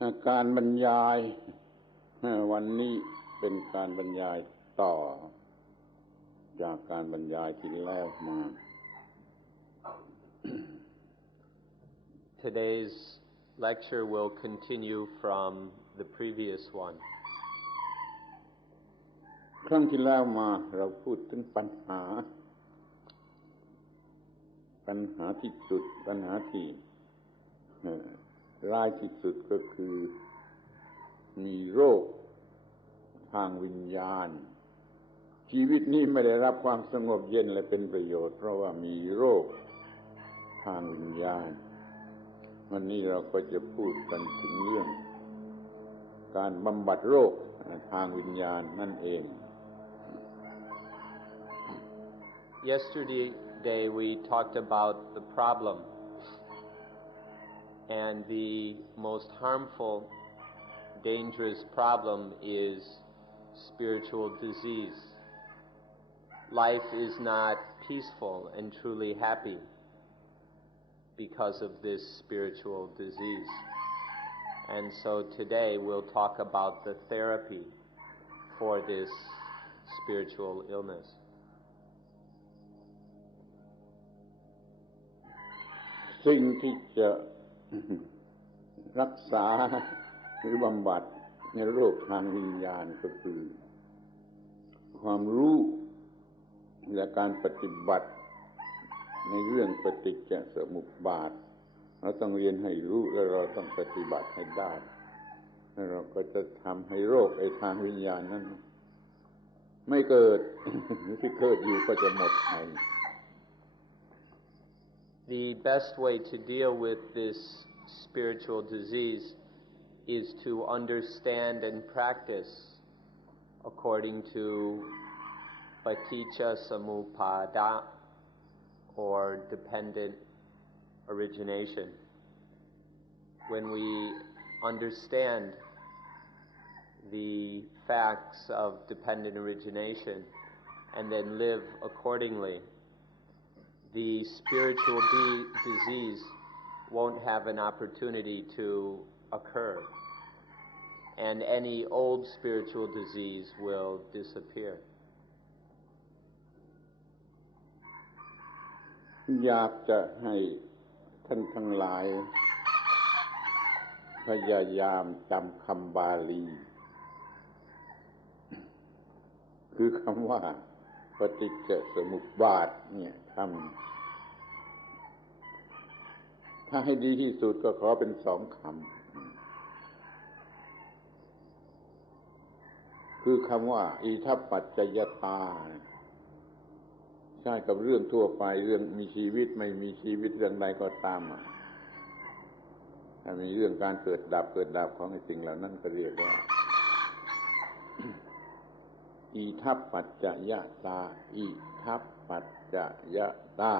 การบรรยายวันนี้เป็นการบรรยายต่อจากการบรรยายที่แล้วมา Today's lecture will continue from the previous one. ครั้งที่แล้วมาเราพูดถึงปัญหาที่สุดปัญหาที่ร้ายที่สุดก็คือมีโรคทางวิญญาณชีวิตนี้ไม่ได้รับความสงบเย็นและเป็นประโยชน์เพราะว่ามีโรคทางวิญญาณวันนี้เราก็จะพูดกันถึงเรื่องการบำบัดโรคทางวิญญาณนั่นเอง Yesterday we talked about the problem, and the most harmful, dangerous problem is spiritual disease. Life is not peaceful and truly happy because of this spiritual disease. And so today we'll talk about the therapy for this spiritual illness. สิ่งที่จะรักษาหรือบำบัดในโรคทางวิญญาณก็คือความรู้และการปฏิบัติในเรื่องปฏิจจสมุปบาทเราต้องเรียนให้รู้และเราต้องปฏิบัติให้ได้แล้วเราก็จะทำให้โรคทางวิญญาณนั้นไม่เกิด ที่เกิดอยู่ก็จะหมดไปThe best way to deal with this spiritual disease is to understand and practice according to paticca samuppada or dependent origination. When we understand the facts of dependent origination and then live accordingly, the spiritual disease won't have an opportunity to occur, and any old spiritual disease will disappear. อยากจะให้ท่านทั้งหลายพยายามจำคำบาลีคือคำว่าปฏิจจสมุปบาทเนี่ยถ้าให้ดีที่สุดก็ขอเป็นสองคำคือคำว่าอิทัปปัจจยตาใช่กับเรื่องทั่วไปเรื่องมีชีวิตไม่มีชีวิตเรื่องใดก็ตามถ้ามีเรื่องการเกิดดับของไอ้สิ่งเหล่านั้นก็เรียกว่าอิทัปปัจจยตาอิทัปปัจจยตา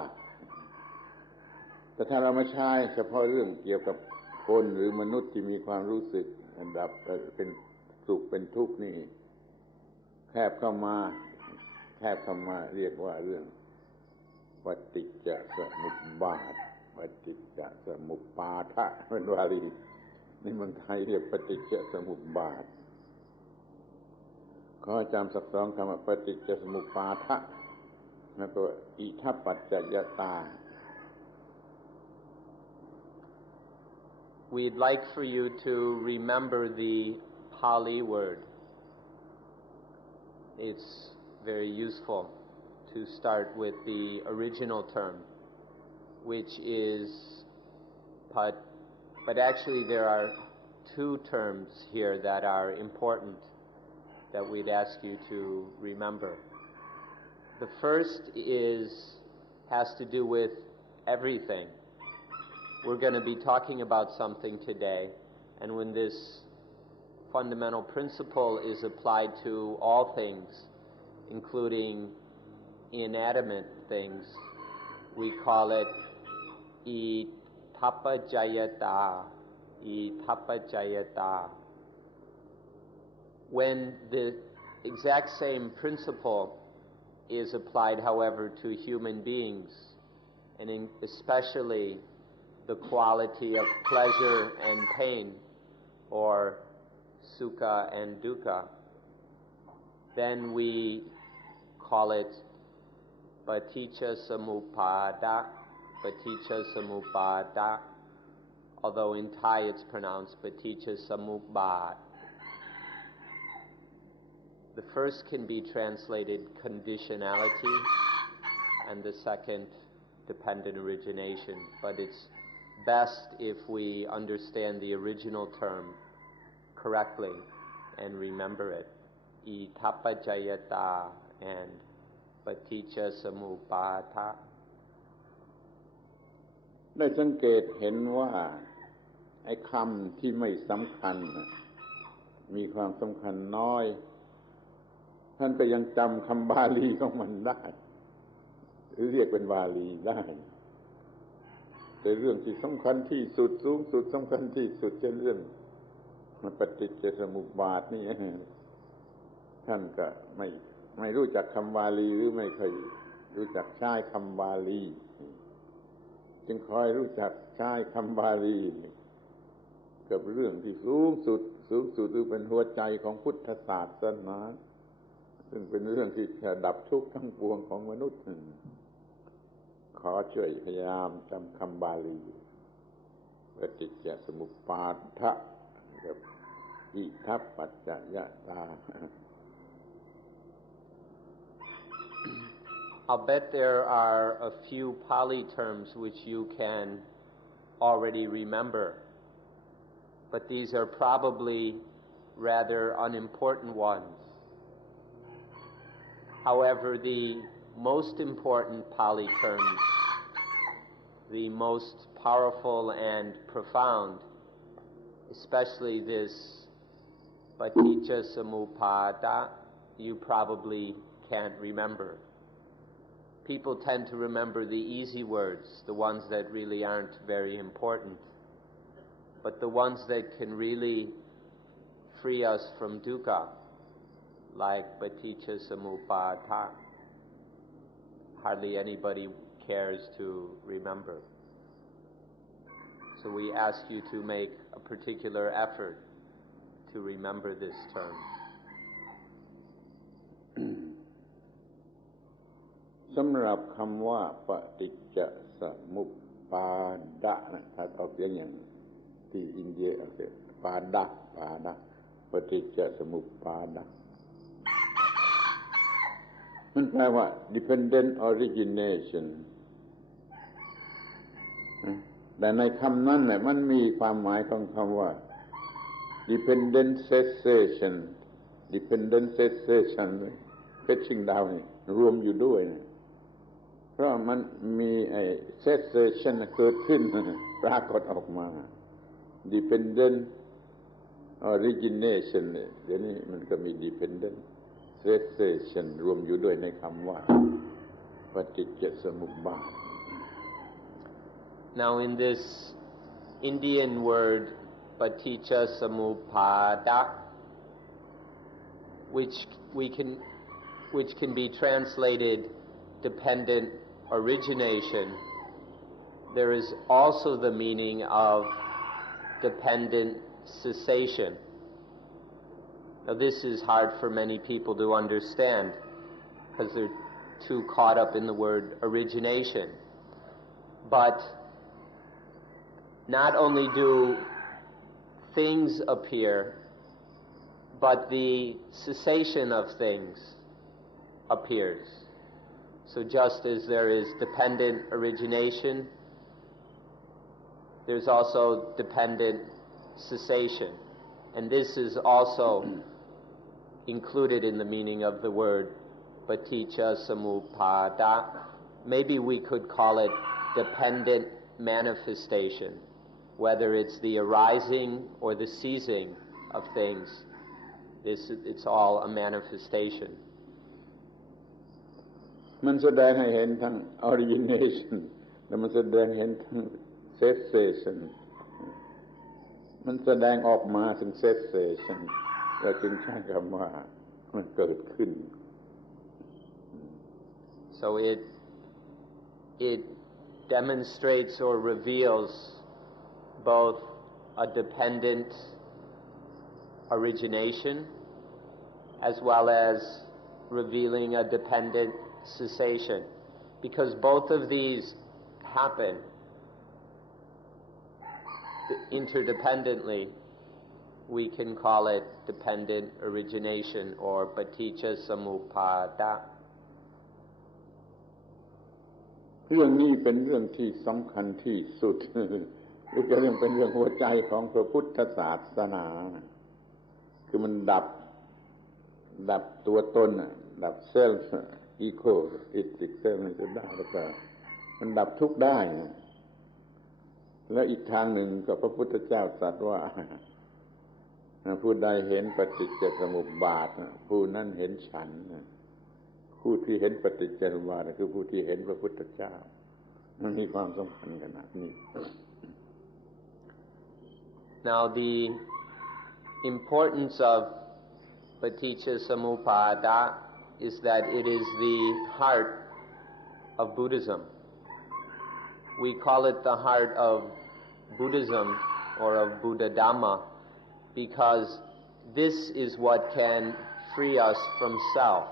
แต่ถ้าเรามาใช้เฉพาะเรื่องเกี่ยวกับคนหรือมนุษย์ที่มีความรู้สึกดับเป็นสุขเป็นทุกข์นี่แคบเข้ามาเรียกว่าเรื่องปฏิจจสมุปบาทปฏิจจสมุปปาทะเป็นวาลีในเมืองไทยเรียกปฏิจจสมุปบาทขอจำสักสองคำว่าปฏิจจสมุปปาทะแล้วก็อิทัปปัจจยตา We'd like for you to remember the Pali word. It's very useful to start with the original term, which is pat, but actually there are two terms here that are important that we'd ask you to remember. The first has to do with everything. We're going to be talking about something today, and when this fundamental principle is applied to all things, including inanimate things, we call it itappajayata. When the exact same principle is applied, however, to human beings, and especially the quality of pleasure and pain, or sukha and dukkha, then we call it paticca samuppada, although in Thai it's pronounced paticca samuppada. The first can be translated conditionality, and the second dependent origination, but it's best if we understand the original term correctly and remember it. Itappajayata and paticca samuppada. ได้สังเกตเห็นว่าไอ้คำที่ไม่สำคัญมีความสำคัญน้อยท่านก็ยังจำคำบาลีของมันได้หรือเรียกเป็นบาลีได้แต่เรื่องที่สำคัญที่สุดสูงสุดสำคัญที่สุดเช่นเรื่องปฏิจจสมุปบาทนี่ท่านก็ไม่รู้จักคำบาลีหรือไม่เคยรู้จักใช้คำบาลีจึงคอยรู้จักใช้คำบาลีกับเรื่องที่สูงสุดหรือเป็นหัวใจของพุทธศาสนาซึ่งเป็นเรื่องที่จะดับทุกข์ทั้งปวงของมนุษย์ขอช่วยพยายามจำคำบาลีปฏิจจสมุปบาทกับอิทัปปัจจยตา I'll bet there are a few Pali terms which you can already remember, but these are probably rather unimportant ones. However, the most important Pali terms, the most powerful and profound, especially this paticca samuppada, you probably can't remember. People tend to remember the easy words, the ones that really aren't very important. But the ones that can really free us from dukkha, like paticca samuppada, hardly anybody cares to remember. So we ask you to make a particular effort to remember this term. สำหรับคำว่าปฏิจจสมุปบาทนะถ้าออกเสียงอย่างที่อินเดียออกเสียงปาดะปฏิจจสมุปบาทมันแปลว่า dependent origination แต่ในคำนั้นเนี่ยมันมีความหมายของคำว่า dependent cessation fetching down นี่รวมอยู่ด้วยนะเพราะมันมีไอ้ cessation เกิดขึ้นปรากฏออกมา dependent origination เนี่ยเดี๋ยวนี้มันก็มี dependent cessation รวมอยู่ด้วยในคำว่าปฏิจจสมุปบาท Now in this Indian word paticca samuppada, which can be translated dependent origination, there is also the meaning of dependent cessation. Now this is hard for many people to understand because they're too caught up in the word origination. But not only do things appear, but the cessation of things appears. So just as there is dependent origination, there's also dependent cessation. And this is also included in the meaning of the word paticca samuppada. Maybe we could call it dependent manifestation, whether it's the arising or the ceasing of things. It's all a manifestation. มันแสดงให้เห็นทั้ง origination และมันแสดงเห็นทั้ง cessation มันแสดงออกมาถึง cessation เราจึงใช้คำว่ามันเกิดขึ้น So it demonstrates or reveals both a dependent origination as well as revealing a dependent cessation. Because both of these happen interdependently, we can call it dependent origination or paticca samuppada. เรื่องนี้เป็นเรื่องที่สำคัญที่สุด หรือจะเรื่องเป็นเรื่องหัวใจของพระพุทธศาสนาคือมันดับตัวตนดับเซลฟ์อีโคอิติกเซลฟ์มันจะได้แล้วก็มันดับทุกข์ได้แล้วอีกทางหนึ่งก็พระพุทธเจ้าตรัสว่าผู้ใดเห็นปฏิจจสมุปบาทผู้นั้นเห็นฉันผู้ที่เห็นปฏิจจสมุปบาทคือผู้ที่เห็นพระพุทธเจ้ามันมีความสำคัญขนาดนี้ Now the importance of paticca samuppada is that it is the heart of Buddhism. We call it the heart of Buddhism or of Buddha Dhamma because this is what can free us from self.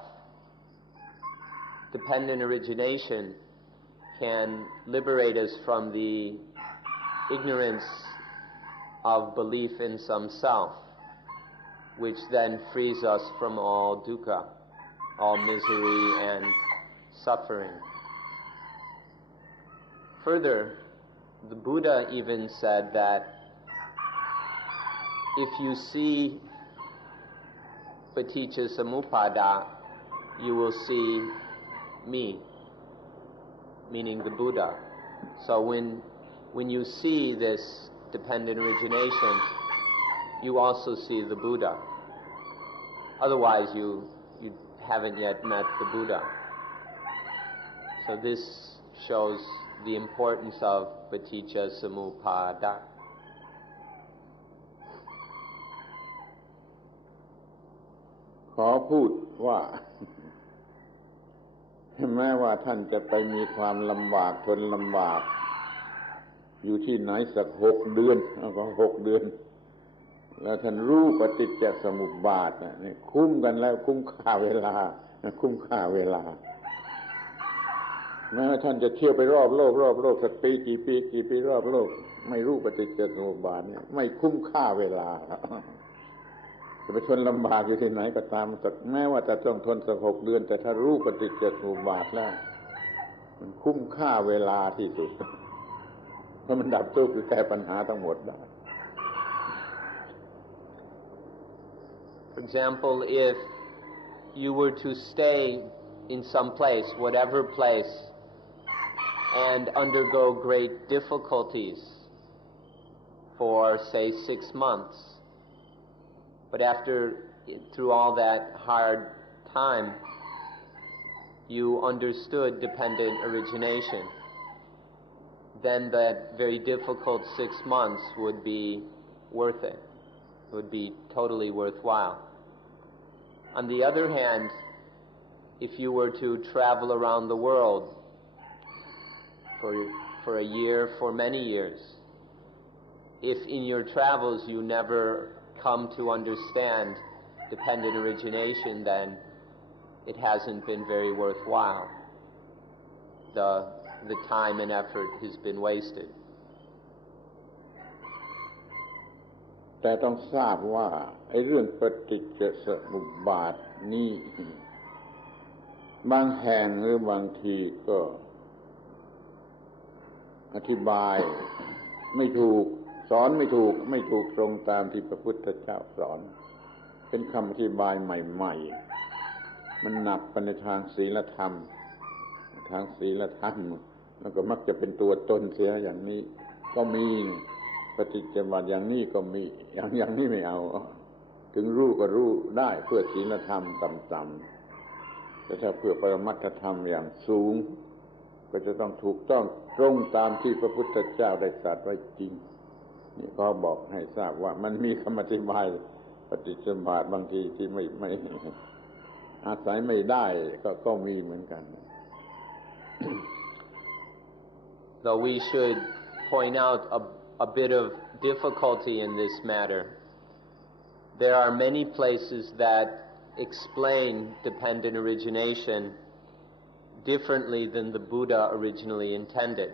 Dependent origination can liberate us from the ignorance of belief in some self, which then frees us from all dukkha, all misery and suffering. Further, the Buddha even said that if you see paticca samuppada, you will see me, meaning the Buddha. So when you see this dependent origination, you also see the Buddha. Otherwise, you haven't yet met the Buddha. So this shows the importance of paticca samuppada. ขอพูดว่าแม้ว่าท่านจะไปมีความลำบากทนลำบากอยู่ที่ไหนสัก6 เดือนก็6 เดือนแล้วท่านรู้ปฏิจจสมุปบาทนี่คุ้มกันแล้วคุ้มค่าเวลาแม้ว่าท่านจะเที่ยวไปรอบโลกสักปีกี่ปีรอบโลกไม่รู้ปฏิจจสมุปบาทเนี่ยไม่คุ้มค่าเวลาจะไปทนลำบากอยู่ที่ไหนก็ตามสักแม้ว่าจะต้องทนสัก6 เดือนแต่ถ้ารู้ปฏิจจสมุปบาทแล้วมันคุ้มค่าเวลาที่สุดเพราะมันดับทุกข์แก้ปัญหาทั้งหมดได้ For example, if you were to stay in some place, whatever place, and undergo great difficulties for, say, 6 months, but through all that hard time, you understood dependent origination, then that very difficult 6 months would be worth it. It would be totally worthwhile. On the other hand, if you were to travel around the world for a year, for many years, if in your travels you never come to understand dependent origination, then it hasn't been very worthwhile. The time and effort has been wasted. แต่ต้องทราบว่าไอ้เรื่องปฏิจจสมุปบาทนี้บางแห่งหรือบางทีก็อธิบายไม่ถูกสอนไม่ถูกตรงตามที่พระพุทธเจ้าสอนเป็นคำอธิบายใหม่ๆมันหนักไปในทางศีลธรรมแล้วก็มักจะเป็นตัวตนเสียอย่างนี้ก็มีปฏิจจสมุปบาทอย่างนี้ก็มีอย่างนี้ไม่เอาถึงรู้ก็รู้ได้เพื่อศีลธรรมต่ำๆแต่ถ้าเพื่อปรมัตถธรรมอย่างสูงก็จะต้องถูกต้องตรงตามที่พระพุทธเจ้าได้ตรัสไว้จริงนี่ก็บอกให้ทราบว่ามันมีคำอธิบายปฏิจจสมุปบาทบางทีที่ไม่อาศัยไม่ได้ก็มีเหมือนกัน Though we should point out a bit of difficulty in this matter, there are many places that explain dependent origination differently than the Buddha originally intended.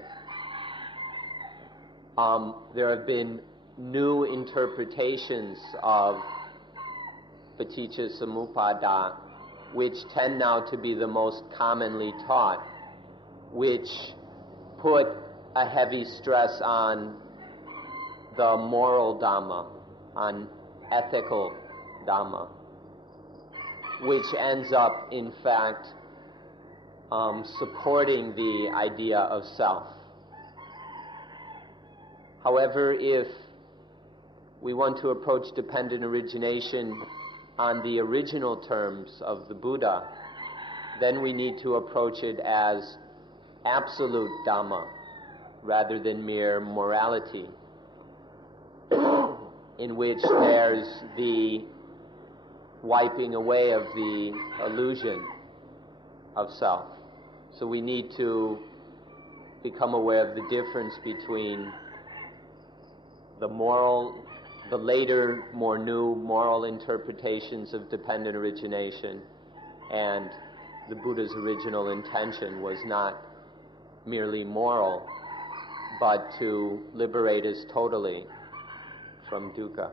There have been new interpretations of Paticca Samuppada, which tend now to be the most commonly taught, which put a heavy stress on the moral Dhamma, on ethical Dhamma, which ends up, in fact, supporting the idea of self. However, if we want to approach dependent origination on the original terms of the Buddha, then we need to approach it as absolute Dhamma rather than mere morality, in which there's the wiping away of the illusion of self. So we need to become aware of the difference between the later, more new moral interpretations of dependent origination, and the Buddha's original intention was not merely moral, but to liberate us totally from dukkha.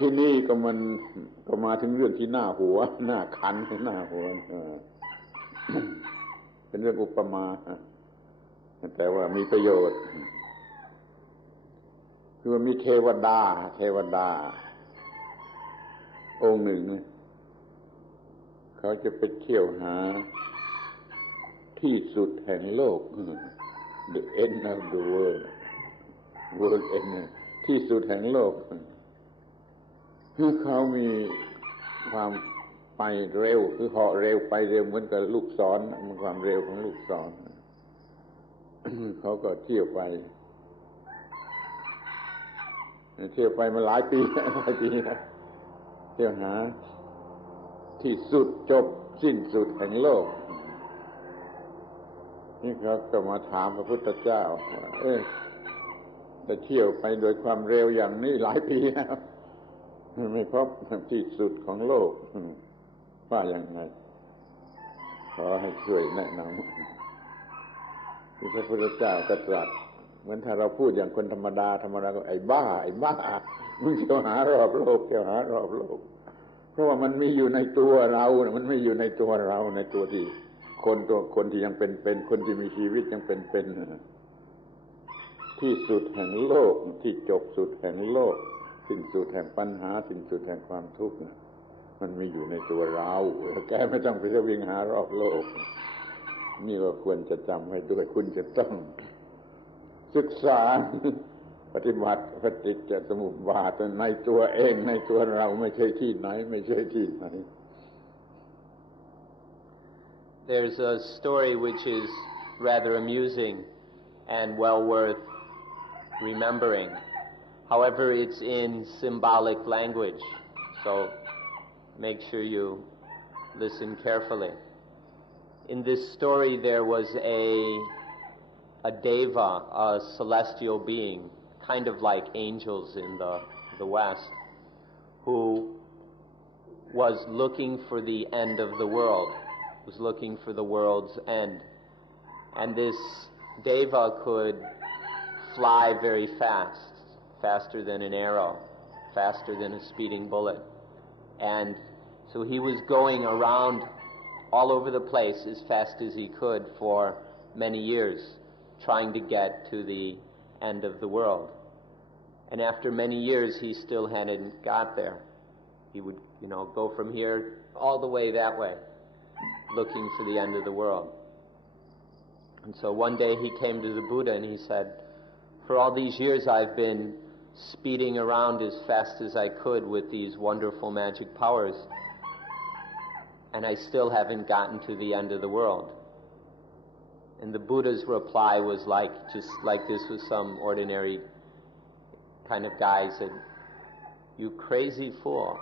ที่นี่ก็มาถึงเรื่องที่หน้าหัวหน้าคันหน้าหัวเป็นเรื่องอุปมาแต่ว่ามีประโยชน์คือมีเทวดาองค์หนึ่งเขาจะไปเที่ยวหาที่สุดแห่งโลก The end of the world end ที่สุดแห่งโลกคือเขามีความไปเร็วคือเหาะเร็วไปเร็วเหมือนกับลูกศรมันความเร็วของลูกศร เขาก็เที่ยวไปมาหลายปีนะเที่ยวหาที่สุดจบสิ้นสุดแห่งโลกนี่เขาก็มาถามพระพุทธเจ้าว่าจะเที่ยวไปโดยความเร็วอย่างนี้หลายปีแล้วไม่พบที่สุดของโลกว่าอย่างไรขอให้ช่วยแนะนำที่พระพุทธเจ้าก็ตรัสเหมือนถ้าเราพูดอย่างคนธรรมดาก็ไอ้บ้ามึงเที่ยวหารอบโลกเพราะว่ามันมีอยู่ในตัวเรามันไม่อยู่ในตัวเราในตัวที่คนที่ยังเป็นคนที่มีชีวิตยังเป็นที่สุดแห่งโลกที่จบสุดแห่งโลกสิ้นสุดแห่งปัญหาสิ้นสุดแห่งความทุกข์มันมีอยู่ในตัวเราแกไม่ต้องไปวิ่งหารอบโลกนี่ก็ควรจะจำไว้ด้วยคุณจะต้องศึกษาปฏิบัติปฏิจจสมุปบาทในตัวเองในตัวเราไม่ใช่ที่ไหน There's a story which is rather amusing and well worth remembering. However, it's in symbolic language, so make sure you listen carefully. In this story, there was a deva, a celestial being, kind of like angels in the West, who was looking for the end of the world, was looking for the world's end. And this deva could fly very fast, faster than an arrow, faster than a speeding bullet. And so he was going around all over the place as fast as he could for many years, trying to get to the end of the world. And after many years, he still hadn't got there. He would, go from here all the way that way, looking for the end of the world. And so one day he came to the Buddha and he said, for all these years I've been speeding around as fast as I could with these wonderful magic powers, and I still haven't gotten to the end of the world. And the Buddha's reply was just like this was some ordinary kind of guy. He said, you crazy fool.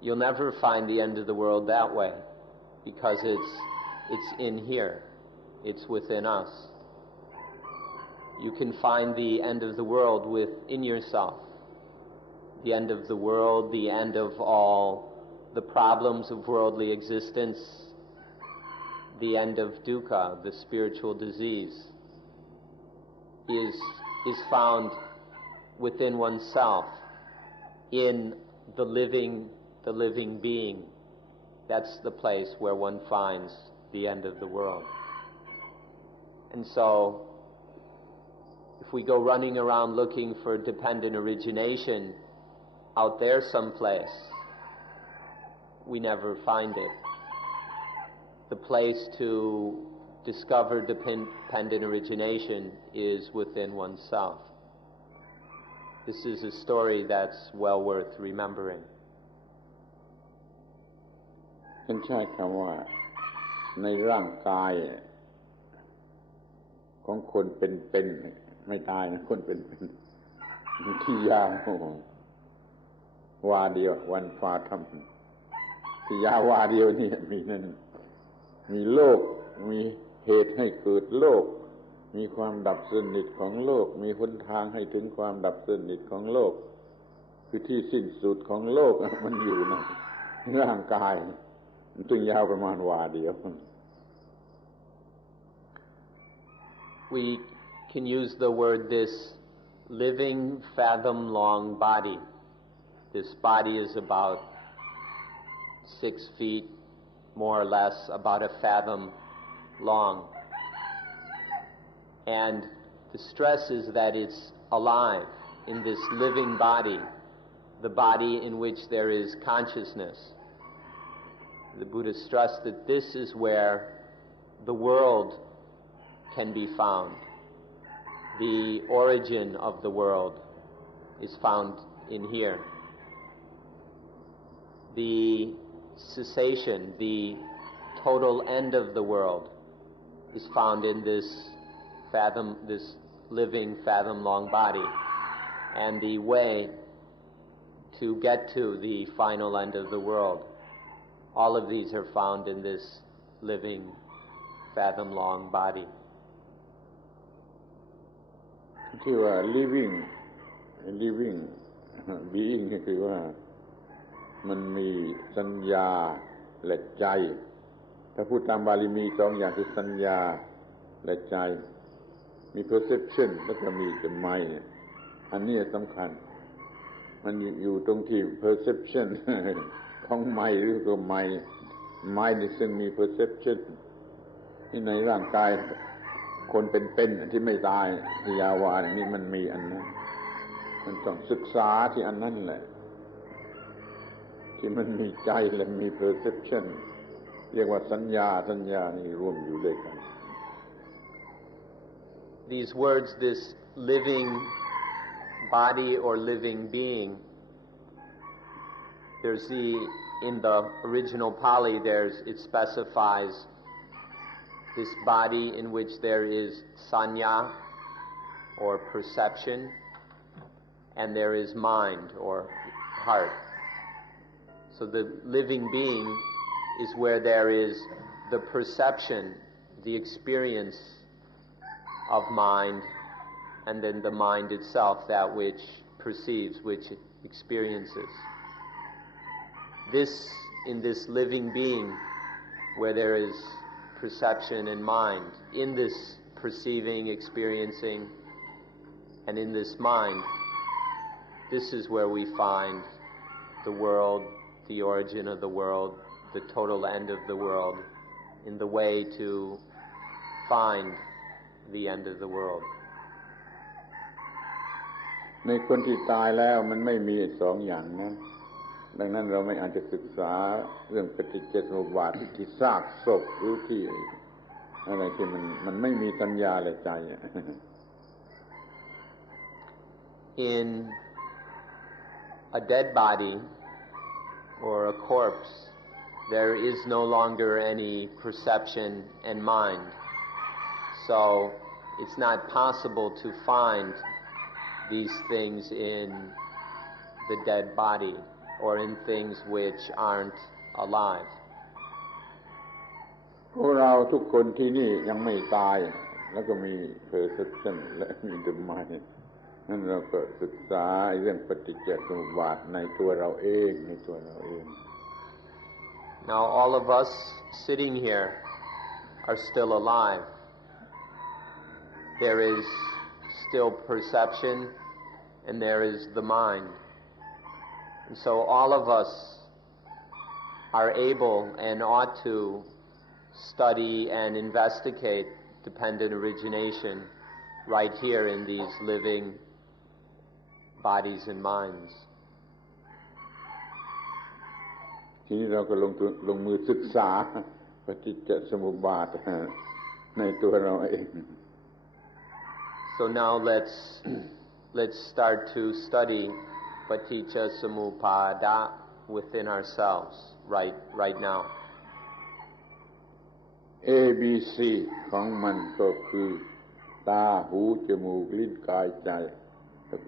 You'll never find the end of the world that way, because it's in here. It's within us. You can find the end of the world within yourself, the end of the world, the end of all the problems of worldly existence, the end of dukkha, the spiritual disease, is found within oneself, in the living being. That's the place where one finds the end of the world. And so, if we go running around looking for dependent origination out there someplace, we never find it. The place to discover dependent origination is within oneself. This is a story that's well worth remembering. ฉันใช้คำว่าในร่างกายของคนเป็นไม่ตายนะคนเป็นที่ยาววาเดียววันฟ้าทำที่ยาววาเดียวนี่มีนั่นมีโลกมีเหตุให้เกิดโลกมีความดับสนิทของโลกมีหนทางให้ถึงความดับสนิทของโลกคือที่สิ้นสุดของโลกมันอยู่ในร่างกายมันถึงยาวประมาณวาเดียว We can use the word this living fathom long body. This body is about 6 feet, more or less, about a fathom long. And the stress is that it's alive in this living body, the body in which there is consciousness. The Buddha stressed that this is where the world can be found. The origin of the world is found in here. The cessation, the total end of the world is found in this living fathom-long body. And the way to get to the final end of the world, all of these are found in this living fathom-long body. ที่ว่า living being ก็คือว่ามันมีสัญญาและใจถ้าพูดตามบาลีมี2อย่างคือสัญญาและใจมี perception แล้วก็มี the mind อันนี้สำคัญมันอยู่ตรงที่ perception ของ mind หรือตัว mind ซึ่งมี perception ที่ในร่างกายคนเป็นที่ไม่ตายที่ยาวานี่มันมีอันนั้นมันต้องศึกษาที่อันนั้นแหละที่มันมีใจและมี perception เรียกว่าสัญญานี่รวมอยู่ด้วยกัน These words, this living body or living being, there's in the original Pali it specifies this body in which there is sanya or perception and there is mind or heart. So the living being is where there is the perception, the experience of mind, and then the mind itself, that which perceives, which experiences. In this living being, where there is perception and mind, in this perceiving, experiencing, and in this mind, this is where we find the world, the origin of the world, the total end of the world, in the way to find the end of the world. ในคนที่ตายแล้วมันไม่มี2อย่างนั้นดังนั้นเราไม่อาจจะศึกษาเรื่องปฏิจจสมุปบาทที่ซากศพหรือที่อะไรที่มันไม่มีสัญญาและใจ In a dead body or a corpse, there is no longer any perception and mind. So it's not possible to find these things in the dead body or in things which aren't alive. พวกเราทุกคนที่นี่ยังไม่ตายแล้วก็มี perception และมี the mind นั่นเราก็ศึกษาเรื่องปฏิจจสมุปบาทในตัวเราเองในตัวเราเอง Now all of us sitting here are still alive. There is still perception and there is the mind. And so all of us are able and ought to study and investigate dependent origination right here in these living bodies and minds. ทีนี้เราก็ลงมือศึกษาปฏิจจสมุปบาทในตัวเราเอง So now let's start to study paticca samuppada within ourselves right now. ABC ของมันก็คือตาหูจมูกลิ้นกายใจกับ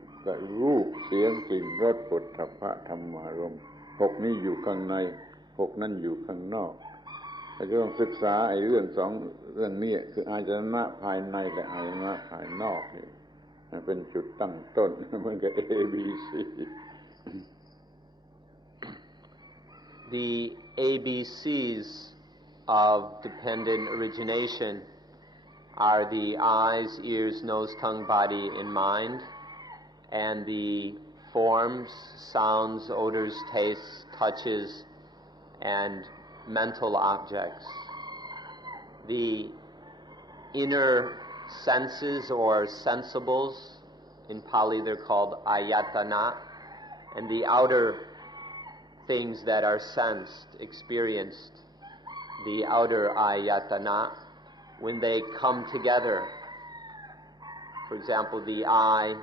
รูปเสียงกลิ่นรสโผฏฐัพพะธรรมารมณ์6นี้อยู่ข้างใน6นั้นอยู่ข้างนอกเราจะต้องศึกษาเรื่องนี้คืออายตนะภายในและอายตนะภายนอกนี่เป็นจุดตั้งต้นเหมือนกับ ABC. The ABCs of dependent origination are the eyes, ears, nose, tongue, body, and mind, and the forms, sounds, odors, tastes, touches, and mental objects. The inner senses or sensibles, in Pali they're called ayatana, and the outer things that are sensed, experienced, the outer ayatana, when they come together, for example, the eye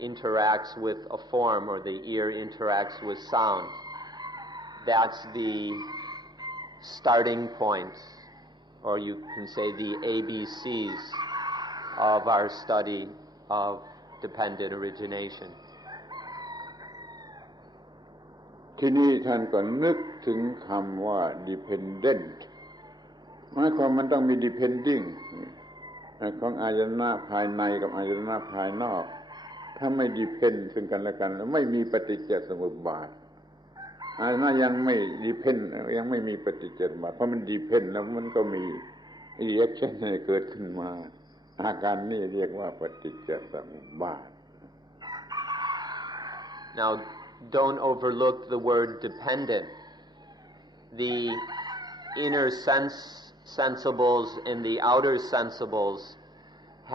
interacts with a form or the ear interacts with sound. That's the starting point, or you can say the ABCs of our study of dependent origination. ที่นี่ท่านก็นึกถึงคำว่า dependent หมายความมันต้องมี depending ของอายตนะภายในกับอายตนะภายนอกถ้าไม่ depend ซึ่งกันและกันแล้วไม่มีปฏิจจสมุปบาทอายตนะยังไม่ depend ยังไม่มีปฏิจจสมุปบาทเพราะมัน depend แล้วมันก็มี reaction เกิดขึ้นมาอาการนี้เรียกว่าปฏิจจสมุปบาท Now don't overlook the word dependent. The inner sensibles and the outer sensibles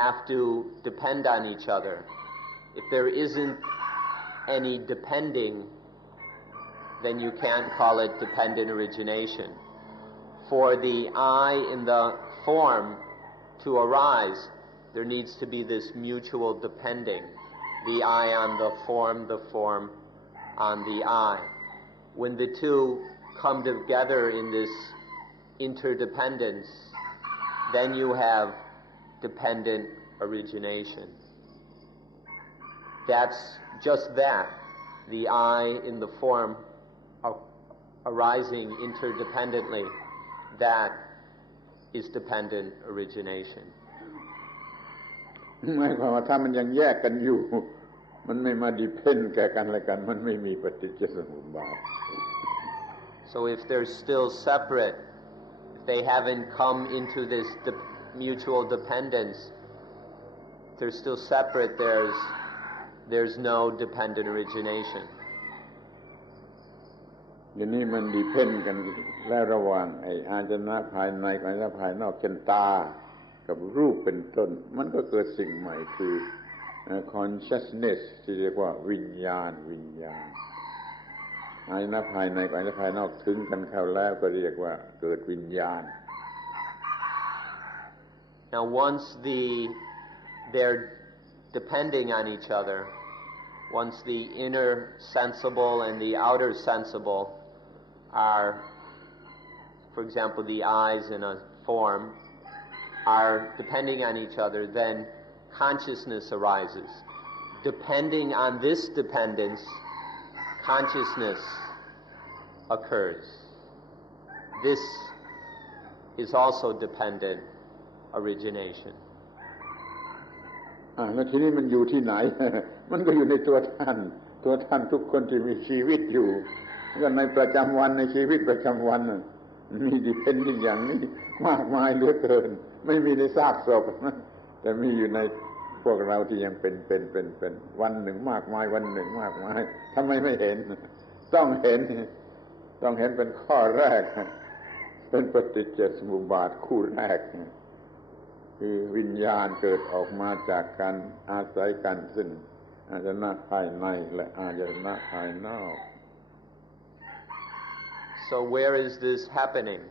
have to depend on each other. If there isn't any depending, then you can't call it dependent origination. For the I in the form to arise, there needs to be this mutual depending. The I on the form on the I. When the two come together in this interdependence, then you have dependent origination. That's just that, the I in the form arising interdependently, that is dependent origination. หมายความว่าถ้ามันยังแยกกันอยู่มันไม่มาดิเพนแก่กันและกันมันไม่มีปฏิจจสมุปบาท So if they're still separate, if they haven't come into this mutual dependence, they're still separate, there's no dependent origination. อย่างนี้มันดิเพนกันแล้วระหว่างไอ้อายตนะภายในกับอายตนะภายนอกเช่นตากับรูปเป็นต้นมันก็เกิดสิ่งใหม่คือ consciousness ที่เรียกว่าวิญญาณอายตนะภายในกับอายตนะภายนอกถึงกันเข้าแล้วก็เรียกว่าเกิดวิญญาณ Now once they're depending on each other, once the inner sensible and the outer sensible are, for example, the eyes in a form, are depending on each other, then consciousness arises. Depending on this dependence, consciousness occurs. This is also dependent origination. แล้วทีนี้มันอยู่ที่ไหน มันก็อยู่ในตัวท่านทุกคนที่มีชีวิตอยู่ก็ในประจำวันในชีวิตประจำวันมีดิเพนดิ้งอย่างนี้มากมายเหลือเกินไม่มีในซากศพนะแต่มีอยู่ในพวกเราที่ยังเป็นวันหนึ่งมากมายวันหนึ่งมากมายทำไมไม่เห็นต้องเห็นเป็นข้อแรกเป็นปฏิจจสมุปบาทคู่แรกคือวิญญาณเกิดออกมาจากการอาศัยกันซึ่งอาจนะภายในและอาจนะภายนอก So where is this happening?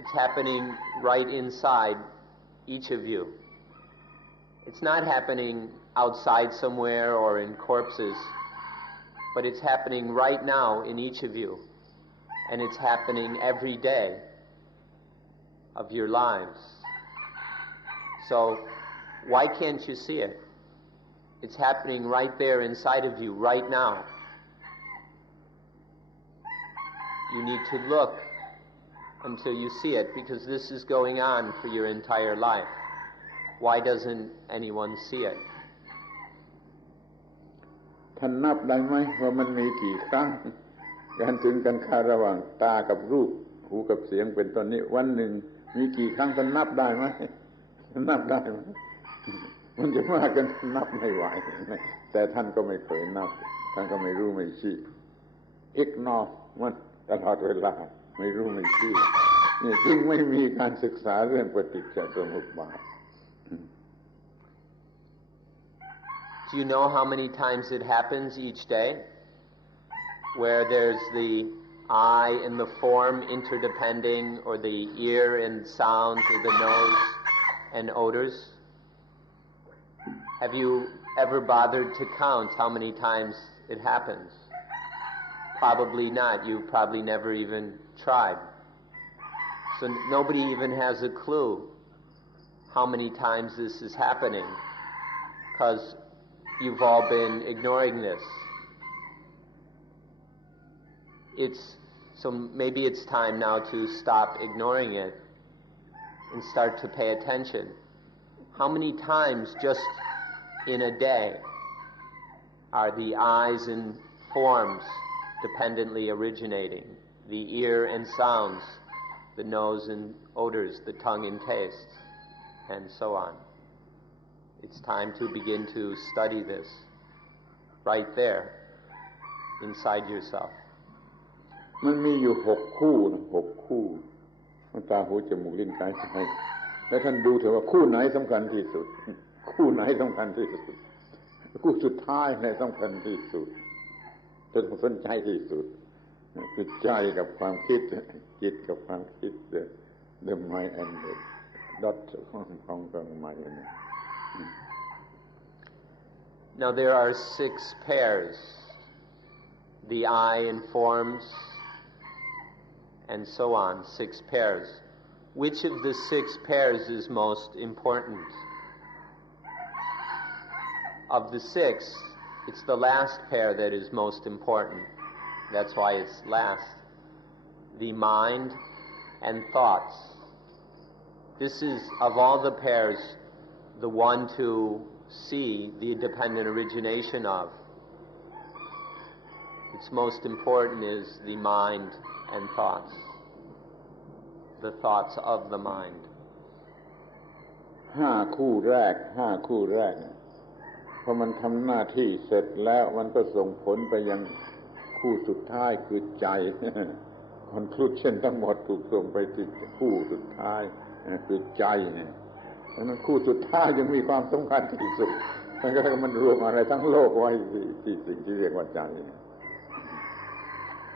It's happening right inside each of you. It's not happening outside somewhere or in corpses, but it's happening right now in each of you, and it's happening every day of your lives. So why can't you see it? It's happening right there inside of you right now. You need to look until you see it, because this is going on for your entire life. Why doesn't anyone see it? ท่านนับได้ไหมว่ามันมีกี่ครั้งการถึงกันค่าระหว่างตากับรูปหูกับเสียงเป็นต้นนี้วันหนึ่งมีกี่ครั้งท่านนับได้ไหมนับได้ไหมมันจะมากกันนับไม่ไหวแต่ท่านก็ไม่เคยนับท่านก็ไม่รู้ไม่ชี้อิกนอร์มันตลอดเวลาไม่รู้ไม่ชี้นี่จึงไม่มีการศึกษาเรื่องปฏิจจสมุปบาท Do you know how many times it happens each day where there's the eye and the form interdepending, or the ear and sound, or the nose and odors? Have you ever bothered to count how many times it happens? Probably not. You probably never even tried. So nobody even has a clue how many times this is happening, because you've all been ignoring this. So maybe it's time now to stop ignoring it and start to pay attention. How many times just in a day are the eyes and forms dependently originating, the ear and sounds, the nose and odors, the tongue and tastes, and so on? It's time to begin to study this right there inside yourself. มันมีอยู่6 คู่นะ6 คู่ตาหูจมูกลิ้นกายใจแล้วท่านดูเถอะว่าคู่ไหนสำคัญที่สุดคู่ไหนสำคัญที่สุดคู่สุดท้ายไหนสำคัญที่สุดจะต้องสนใจที่สุดคือใจกับความคิดจิตกับความคิด the mind and the dot ของmind Now there are 6 pairs, the eye and forms, and so on, 6 pairs. Which of the 6 pairs is most important? Of the 6, it's the last pair that is most important. That's why it's last. The mind and thoughts. This is, of all the pairs, the one to see the dependent origination of. Its most important is the mind and thoughts, the thoughts of the mind. 5 คู่แรกพอมันทำหน้าที่เสร็จแล้วมันก็ส่งผลไปยังคู่สุดท้ายคือใจ conclusion ทั้งหมดถูกส่งไปที่คู่สุดท้ายคือใจเพราะนั้นคู่สุดท้ายยังมีความสำคัญที่สุดมันรวมอะไรทั้งโลกไว้ที่สิ่งที่เรียกว่าใจ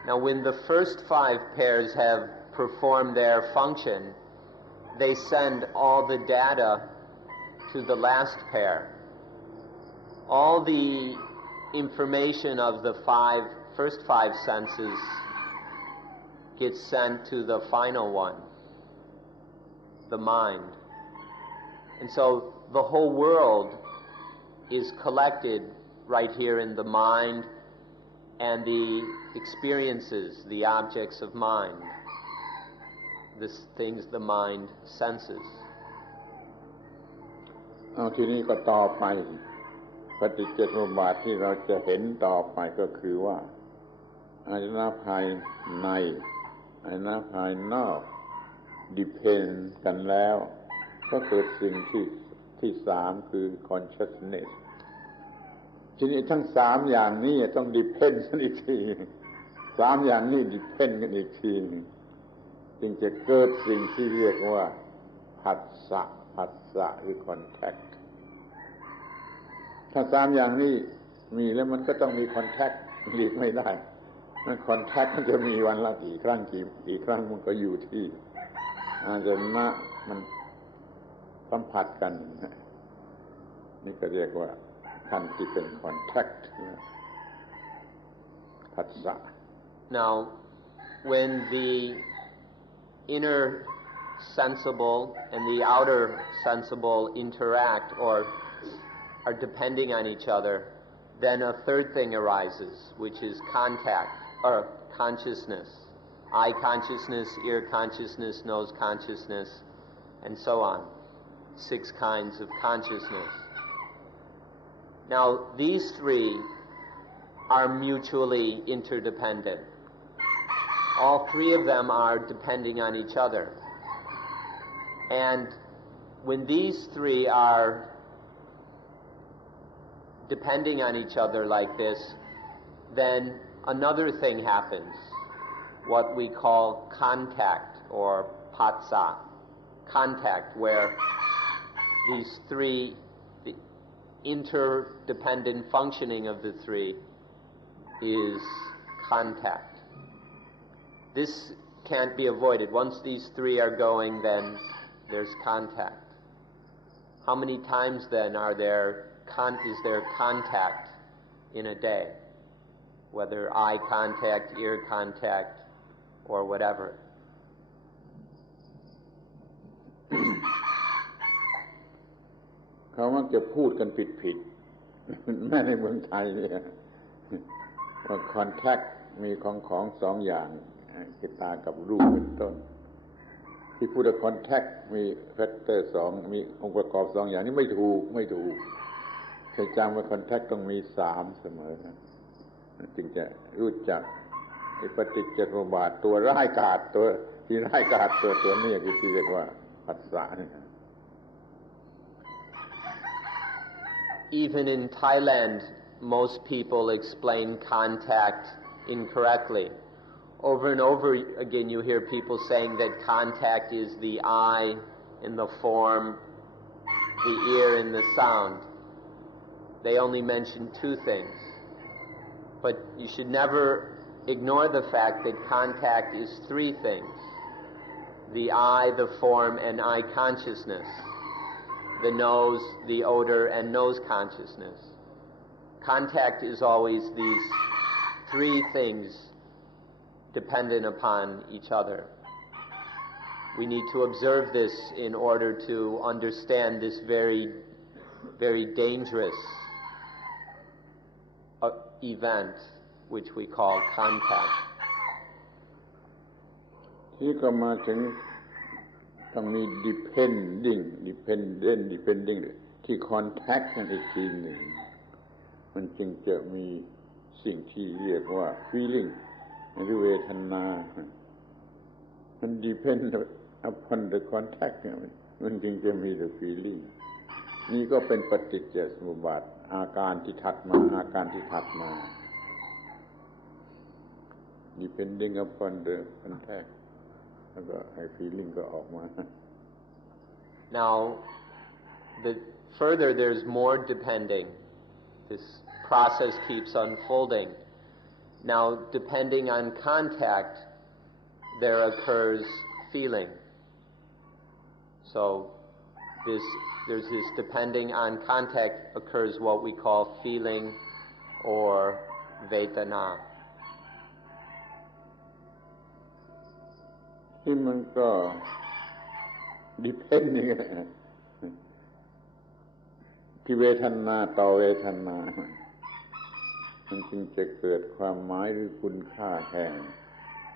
Now when the first 5 pairs have performed their function, they send all the data to the last pair. All the information of the first 5 senses gets sent to the final one, the mind. And so the whole world is collected right here in the mind, and the experiences, the objects of mind, the things the mind senses. เอาทีนี้ก็ต่อไปปฏิจจสมุปบาทที่เราจะเห็นต่อไปก็คือว่าอายตนะภายในอายตนะภายนอกdepend กันแล้วก็เกิดสิ่งที่สามคือ consciousness ทีนี้ทั้งสามอย่างนี้ต้อง depend กันอีกทีสามอย่างนี้ depend กันอีกทีจึงจะเกิดสิ่งที่เรียกว่าผัสสะหรือ contact ถ้าสามอย่างนี้มีแล้วมันก็ต้องมี contact หลีกไม่ได้มัน contact มันจะมีวันละกี่ครั้งกี่ครั้งมันก็อยู่ที่อาจจะมันสัมผัสกันนี่ก็เรียกว่าท่านที่เป็น contact ผัสสะ Now when the inner sensible and the outer sensible interact or are depending on each other, then a third thing arises, which is contact or consciousness. Eye consciousness, ear consciousness, nose consciousness, and so on. 6 kinds of consciousness. Now, these three are mutually interdependent. All three of them are depending on each other. And when these three are depending on each other like this, then another thing happens, what we call contact or patsa, contact, where these three, the interdependent functioning of the three is contact. This can't be avoided. Once these three are going, then there's contact. How many times then is there contact in a day? Whether eye contact, ear contact, or whatever. เขามักจะพูดกันผิดแม้ในเมืองไทยเนี่ยว่า contact มีของสองอย่างคือตากับรูปเป็นต้นที่พูดว่า contact มี factor 2มีองค์ประกอบ2อย่างนี้ไม่ถูกเคยจำว่า contact ต้องมี3เสมอจึงจะรู้จักปฏิจจสมุปบาทตัวร้ายกาจตัวที่ร้ายกาจตัวนี้คือที่เรียกว่าผัสสะ Even in Thailand, most people explain contact incorrectly. Over and over again you hear people saying that contact is the eye in the form, the ear in the sound. They only mention 2 things. But you should never ignore the fact that contact is 3 things: the eye, the form, and eye consciousness, the nose, the odor, and nose consciousness. Contact is always these 3 things dependent upon each other. We need to observe this in order to understand this very, very dangerous event which we call contact. ที่ก็มาถึงต้องมี depending ที่ contact กันอีกทีหนึ่งมันจึงจะมีสิ่งที่เรียกว่า feeling หรือเวทนามัน depend upon the contact มันจึงจะมี the feeling นี่ก็เป็นปฏิจจสมุปบาทอาการที่ถัดมา depending upon the contact แล้วก็ไอ้ feeling ก็ออกมา Now further there's more depending. This process keeps unfolding. Now depending on contact there occurs feeling. So there's this depending on contact occurs what we call feeling or vedana. ที่มันก็ depending ที่เวทนาต่อเวทนามันจึงจะเกิดความหมายหรือคุณค่าแห่ง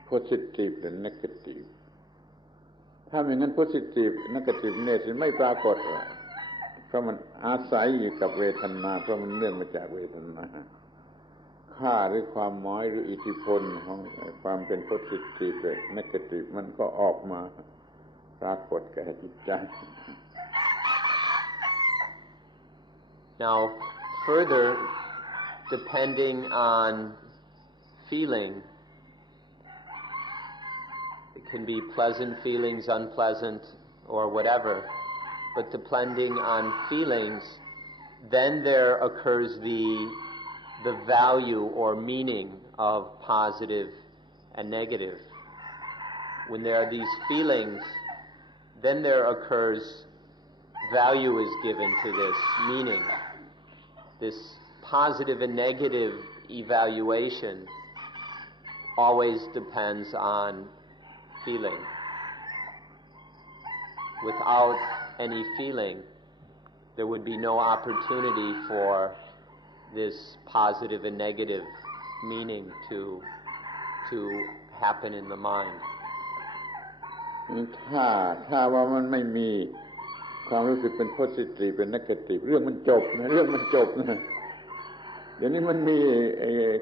positive และ negative ถ้าไม่งั้น positive negative เนี่ยไม่ปรากฏ ราะมันอาศัยอยู่กับเวทนาเพราะมันเนื่องมาจากเวทนาค่าหรือความหมายหรืออิทธิพลของความเป็น positive และ negative มันก็ออกมาปรากฏแก่จิตใจ Now further, depending on feeling, it can be pleasant feelings, unpleasant, or whatever, but depending on feelings, then there occurs the value or meaning of positive and negative. When there are these feelings, then there occurs value is given to this meaning. This positive and negative evaluation always depends on feeling. Without any feeling, there would be no opportunity for this positive and negative meaning to happen in the mind. ถ้าว่ามันไม่มีความรู้สึกเป็น positive เป็น negative เรื่องมันจบนะเรื่องมันจบนะเดี๋ยวนี้มันมี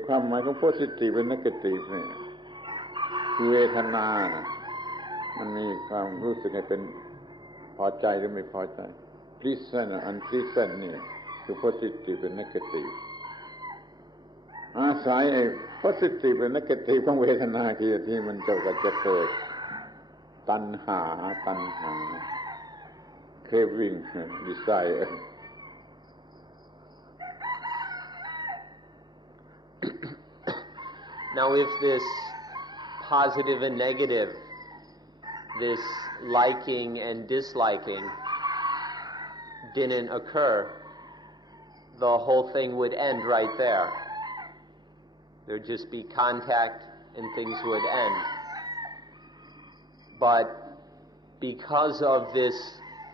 ความหมายของ positive เป็น negative เนี่ยคือเวทนามันมีความรู้สึกให้เป็นพอใจหรือไม่พอใจ pleasant unpleasant เนี่ยคือ positive เป็น negative อาศัยpositive เป็น negative ของเวทนาที่มันจะเกิดตัณหา craving desire Now if this positive and negative, this liking and disliking didn't occur, the whole thing would end right there. There'd just be contact and things would end. But because of this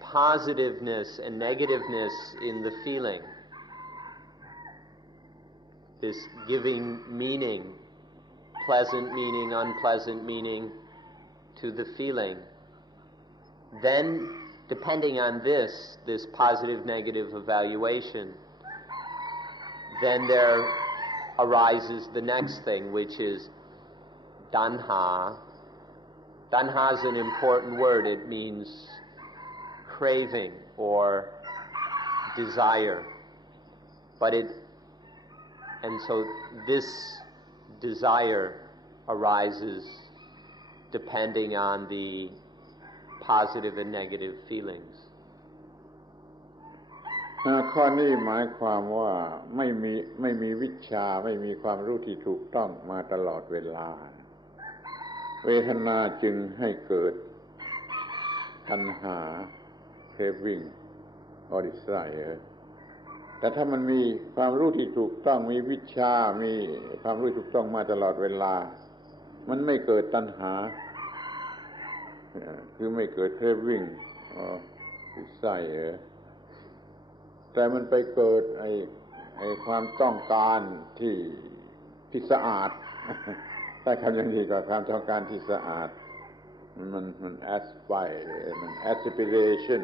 positiveness and negativeness in the feeling, this giving meaning, pleasant meaning, unpleasant meaning to the feeling, then depending on this positive negative evaluation, then there arises the next thing, which is tanha. Tanha is an important word. It means craving or desire. And so this desire arises depending on the positive and negative feelings. ข้อนี้หมายความว่าไม่มีวิชาไม่มีความรู้ที่ถูกต้องมาตลอดเวลาเวทนาจึงให้เกิดตัณหา craving or desire แต่ถ้ามันมีความรู้ที่ถูกต้องมีวิชามีความรู้ถูกต้องมาตลอดเวลามันไม่เกิดตัณหาคือไม่เกิด craving or desire แต่มันไปเกิดไอ้ความต้องการที่สะอาดถ้าคำอย่างนี้ก็ความต้องการที่สะอาดมัน aspire มัน aspiration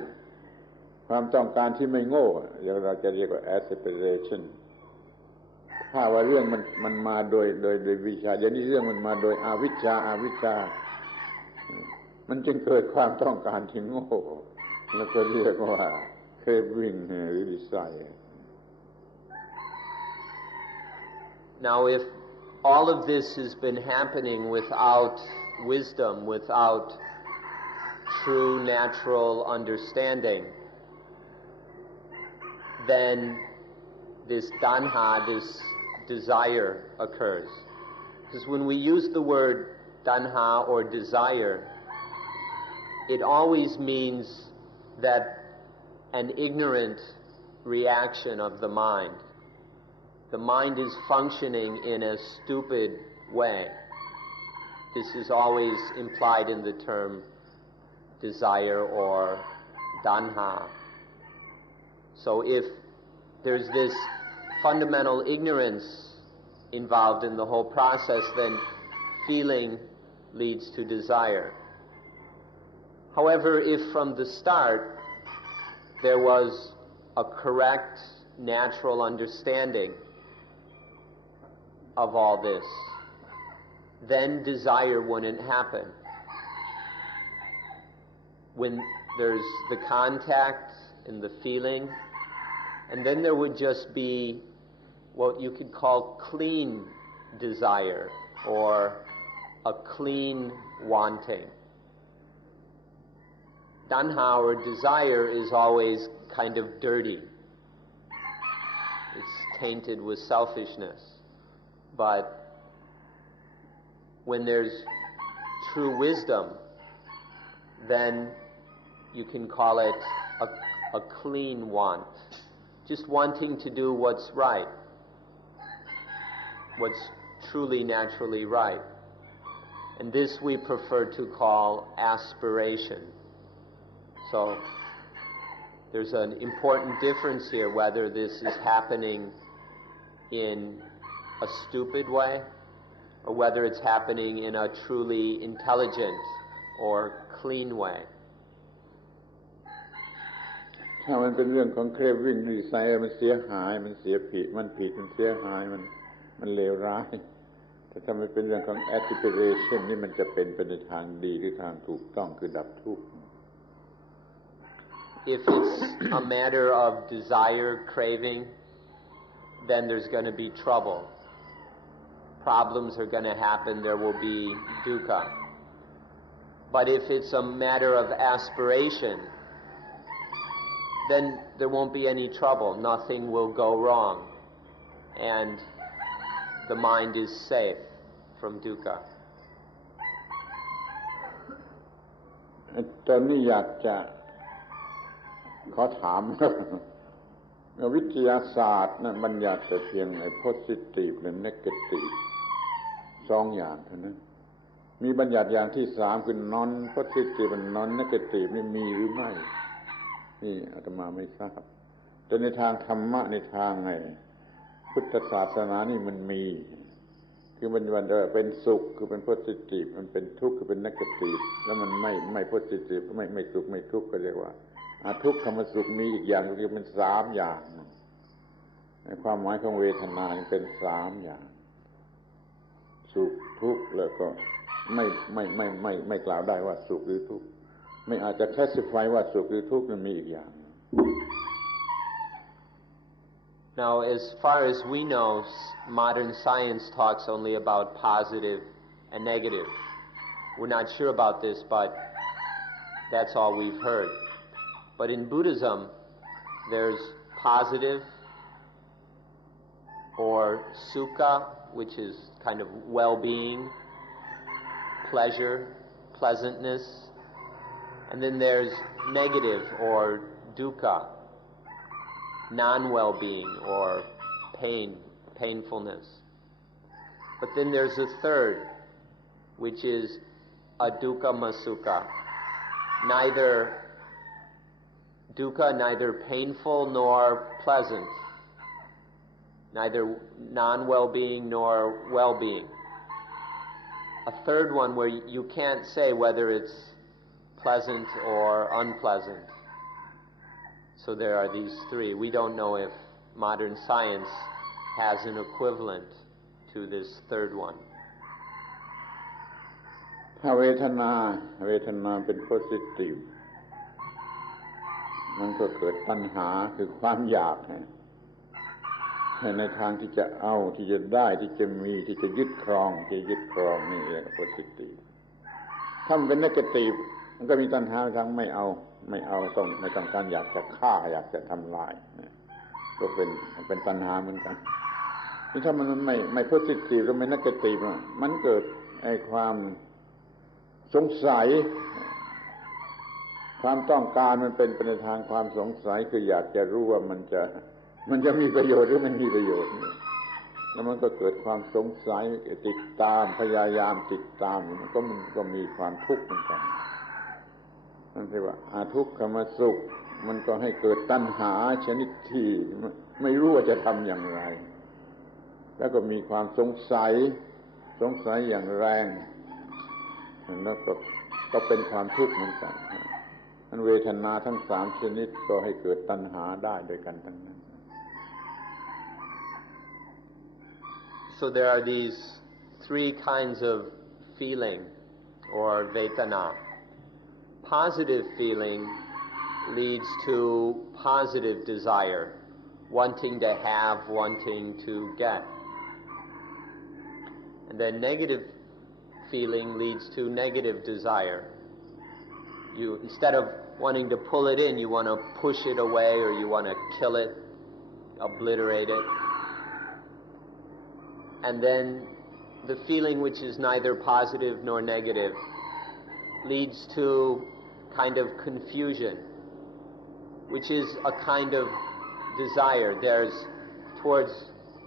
ความต้องการที่ไม่โง่เดี๋ยวเราจะเรียกว่า aspiration ถ้าว่าเรื่องมันมาโดยวิชาเดี๋ยวนี้เรื่องมันมาโดยอวิชชามันจึงเกิดความต้องการที่โง่แล้วก็เรียกว่า craving หรือ desire. Now if all of this has been happening without wisdom, without true natural understanding, then this tanha, this desire occurs. Because when we use the word tanha or desire, it always means that an ignorant reaction of the mind. The mind is functioning in a stupid way. This is always implied in the term desire or tanha. So if there's this fundamental ignorance involved in the whole process, then feeling leads to desire. However, if from the start there was a correct, natural understanding of all this, then desire wouldn't happen. When there's the contact and the feeling, and then there would just be what you could call clean desire or a clean wanting. Tanha or desire is always kind of dirty. It's tainted with selfishness. But when there's true wisdom, then you can call it a clean want. Just wanting to do what's right, what's truly naturally right. And this we prefer to call aspiration. So there's an important difference here whether this is happening in a stupid way or whether it's happening in a truly intelligent or clean way. ถ้ามันเป็นเรื่องของเครฟวิ่งดีไซน์มันเสียหายมันเสียผิดมันเสียหายมันเลวร้ายแต่ถ้ามันเป็นเรื่องของ aspiration นี่มันจะเป็นไปในทางดีหรือทางถูกต้องคือดับทุกข์ If it's a matter of desire, craving, then there's going to be trouble. Problems are going to happen, there will be dukkha. But if it's a matter of aspiration, then there won't be any trouble. Nothing will go wrong. And the mind is safe from dukkha. ตอนนี้อยากจะขอถาม วิทยาศาสตร์นะบัญญัติแต่เพียงpositive และ negative สองอย่างเท่านั้นมีบัญญัติอย่างที่สามคือ non positive และ non negative นี่มีหรือไม่นี่อาตมาไม่ทราบแต่ในทางธรรมะในทางไงพุทธศาสนานี่มันมีคือมันเป็นสุขคือเป็น positive มันเป็นทุกข์คือเป็น negative แล้วมันไม่ positive ไม่สุขไม่ทุกข์ก็เรียกว่าทุกขมสุขมีอีกอย่างคือเป็นสามอย่างในความหมายของเวทนาเป็นสามอย่างสุขทุกข์แล้วก็ไม่กล่าวได้ว่าสุขหรือทุกข์ไม่อาจจะ classify ว่าสุขหรือทุกข์มันมีอีกอย่าง Now, as far as we know, modern science talks only about positive and negative. We're not sure about this, but that's all we've heard. But in Buddhism, there's positive or sukha, which is kind of well-being, pleasure, pleasantness. And then there's negative or dukkha, non-well-being or painfulness. But then there's a third, which is adukkama sukha. Neither dukkha, neither painful nor pleasant, neither non-well-being nor well-being. A third one where you can't say whether it's pleasant or unpleasant. So there are these three. We don't know if modern science has an equivalent to this third one. ถ้าเวทนาเป็น positive มันก็เกิดตัณหาคือความอยากในทางที่จะเอาที่จะได้ที่จะมีที่จะยึดครองนี่เรียก positive ถ้ามันเป็น negative มันก็มีตัณหาทางไม่เอาต้องการอยากจะฆ่าอยากจะทำลายก็เป็นตัณหาเหมือนกันนี่ถ้ามันไม่ positive หรือไม่ negative มันเกิดไอ้ความสงสัยความต้องการมันเป็นไปในทางความสงสัยคืออยากจะรู้ว่ามันจะมีประโยชน์หรือไม่มีประโยชน์แล้วมันก็เกิดความสงสัยติดตามพยายามติดตามมันก็มีความทุกข์เหมือนกันนั่นเรียกว่าอาทุกขมสุขมันก็ให้เกิดตัณหาชนิดที่ไม่รู้ว่าจะทำอย่างไรแล้วก็มีความสงสัยอย่างแรงแล้วก็เป็นความทุกข์เหมือนกัน เวทนาทั้งสามชนิดก็ให้เกิดตัณหาได้โดยกันทั้งนั้น So there are these three kinds of feeling or vedana. Positive feeling leads to positive desire, wanting to have, wanting to get. And then negative feeling leads to negative desire. You, instead of wanting to pull it in, you want to push it away, or you want to kill it, obliterate it. And then the feeling which is neither positive nor negative leads to kind of confusion, which is a kind of desire. There's towards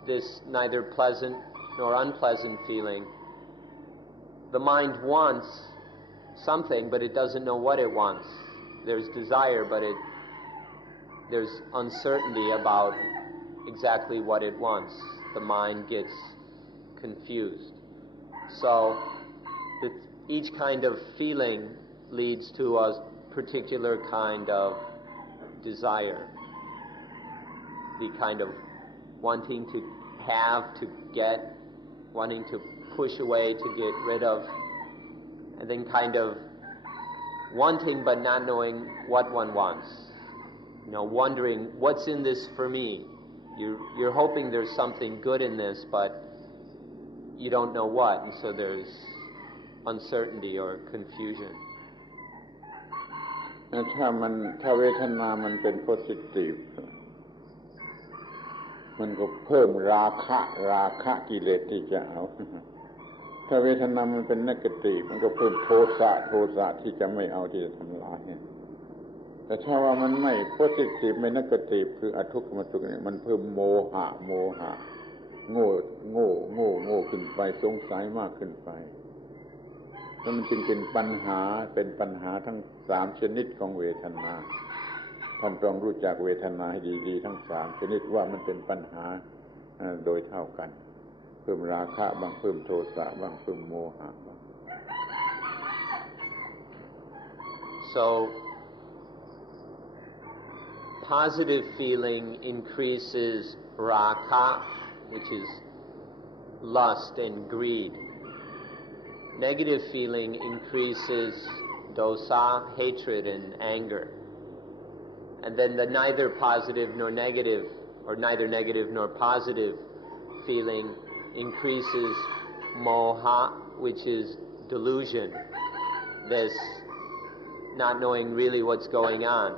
this neither pleasant nor unpleasant feeling. The mind wants something, but it doesn't know what it wants. There's desire, but there's uncertainty about exactly what it wants. The mind gets confused. So each kind of feeling leads to a particular kind of desire. The kind of wanting to have, to get, wanting to push away, to get rid of, and then kind of wanting but not knowing what one wants. You know, wondering, what's in this for me? You're hoping there's something good in this, but you don't know what, and so there's uncertainty or confusion. ถ้าเวทนามันเป็น positive มันก็เพิ่มราคะกิเลสที่จะเอาถ้าเวทนามันเป็น negative มันก็เพิ่มโทสะที่จะไม่เอาที่จะทำลายแต่ถ้าว่ามันไม่ positive ไม่ negative คืออทุกขมสุขเนี่ยมันเพิ่มโมหะโง่ขึ้นไปสงสัยมากขึ้นไปแล้วมันจึงเป็นปัญหาทั้งสามชนิดของเวทนาท่านต้องรู้จักเวทนาให้ดีๆทั้งสามชนิดว่ามันเป็นปัญหาโดยเท่ากันเพิ่มราคะบ้างเพิ่มโทสะบ้างเพิ่มโมหะบ้าง So positive feeling increases raga, which is lust and greed. Negative feeling increases dosa, hatred and anger. And then the neither positive nor negative, or neither negative nor positive feeling increases moha, which is delusion, this not knowing really what's going on.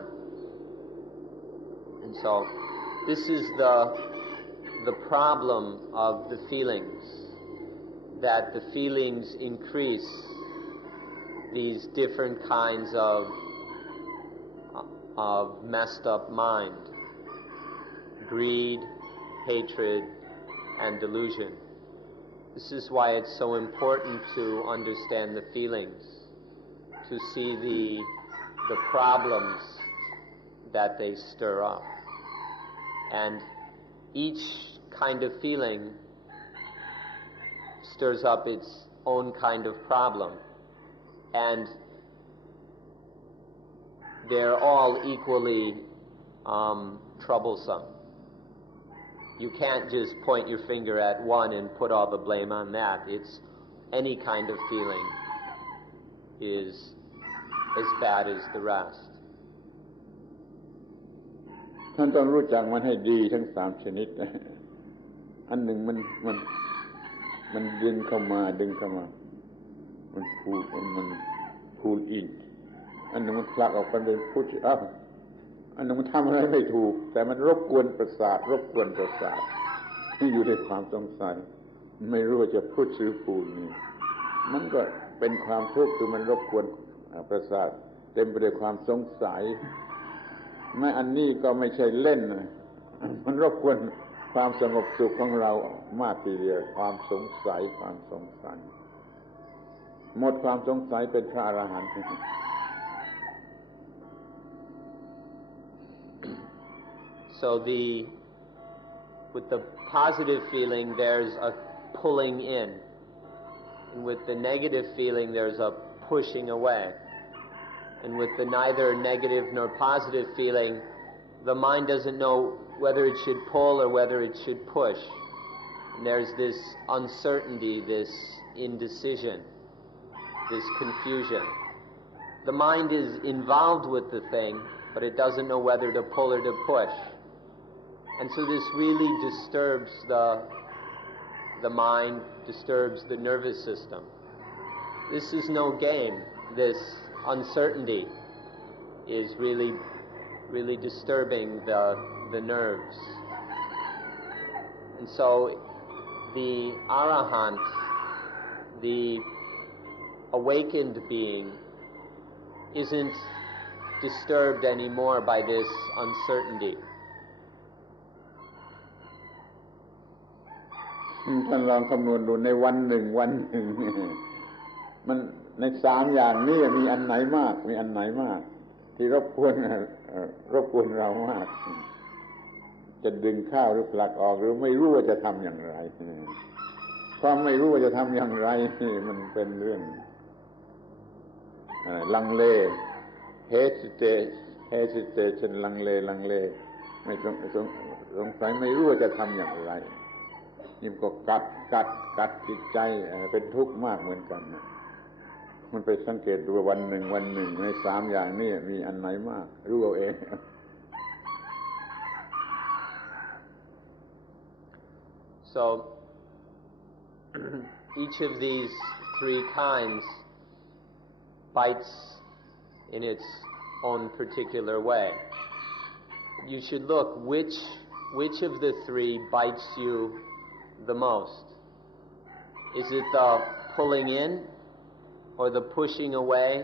And so this is the problem of the feelings, that the feelings increase these different kinds of messed up mind, greed, hatred, and delusion. This is why it's so important to understand the feelings, to see the problems that they stir up. And each kind of feeling stirs up its own kind of problem. And they're all equally troublesome. You can't just point your finger at one and put all the blame on that. It's any kind of feeling is as bad as the rest. ท่านต้องรู้จักมันให้ดีทั้งสามชนิดอันหนึ่งมันดึงเข้ามามันพูดอินอันหนึ่งมันผลักออกไปเป็นพุทธอันหนึ่งมันทำอะไรไม่ถูกแต่มันรบกวนประสาทอยู่ในความสงสัยไม่รู้ว่าจะพุทธหรือพูดนี่มันก็เป็นความทุกข์คือมันรบกวนประสาทเต็มไปด้วยความสงสัยแม้อันนี้ก็ไม่ใช่เล่นมันรบกวนความสงบสุขของเรามากทีเดียวความสงสัยหมดความสงสัยเป็นพระอรหันต์ So with the positive feeling there's a pulling in, and with the negative feeling there's a pushing away. And with the neither negative nor positive feeling, the mind doesn't know whether it should pull or whether it should push. And there's this uncertainty, this indecision, this confusion. The mind is involved with the thing, but it doesn't know whether to pull or to push. And so this really disturbs the mind, disturbs the nervous system. This is no game. This uncertainty is really disturbing the nerves. And so the Arahant, the awakened being, isn't disturbed anymore by this uncertainty. ท่านลองคำนวณดูในวันหนึ่งมันใน3อย่างนี้มีอันไหนมากมีอันไหนมากที่รบกวนเรามากจะดึงเข้าหรือผลักออกหรือไม่รู้ว่าจะทำอย่างไรความไม่รู้ว่าจะทำอย่างไรนี่มันเป็นเรื่องลังเล hesitation ลังเลไม่สงสัยไม่รู้ว่าจะทำอย่างไรนี่ก็กัดจิตใจเป็นทุกข์มากเหมือนกันนะมันไปสังเกตดูวันหนึ่งใน3อย่างนี้มีอันไหนมากรู้เอาเอง So each of these 3 kinds bites in its own particular way. You should look which of the 3 bites you the most. Is it the pulling in, or the pushing away,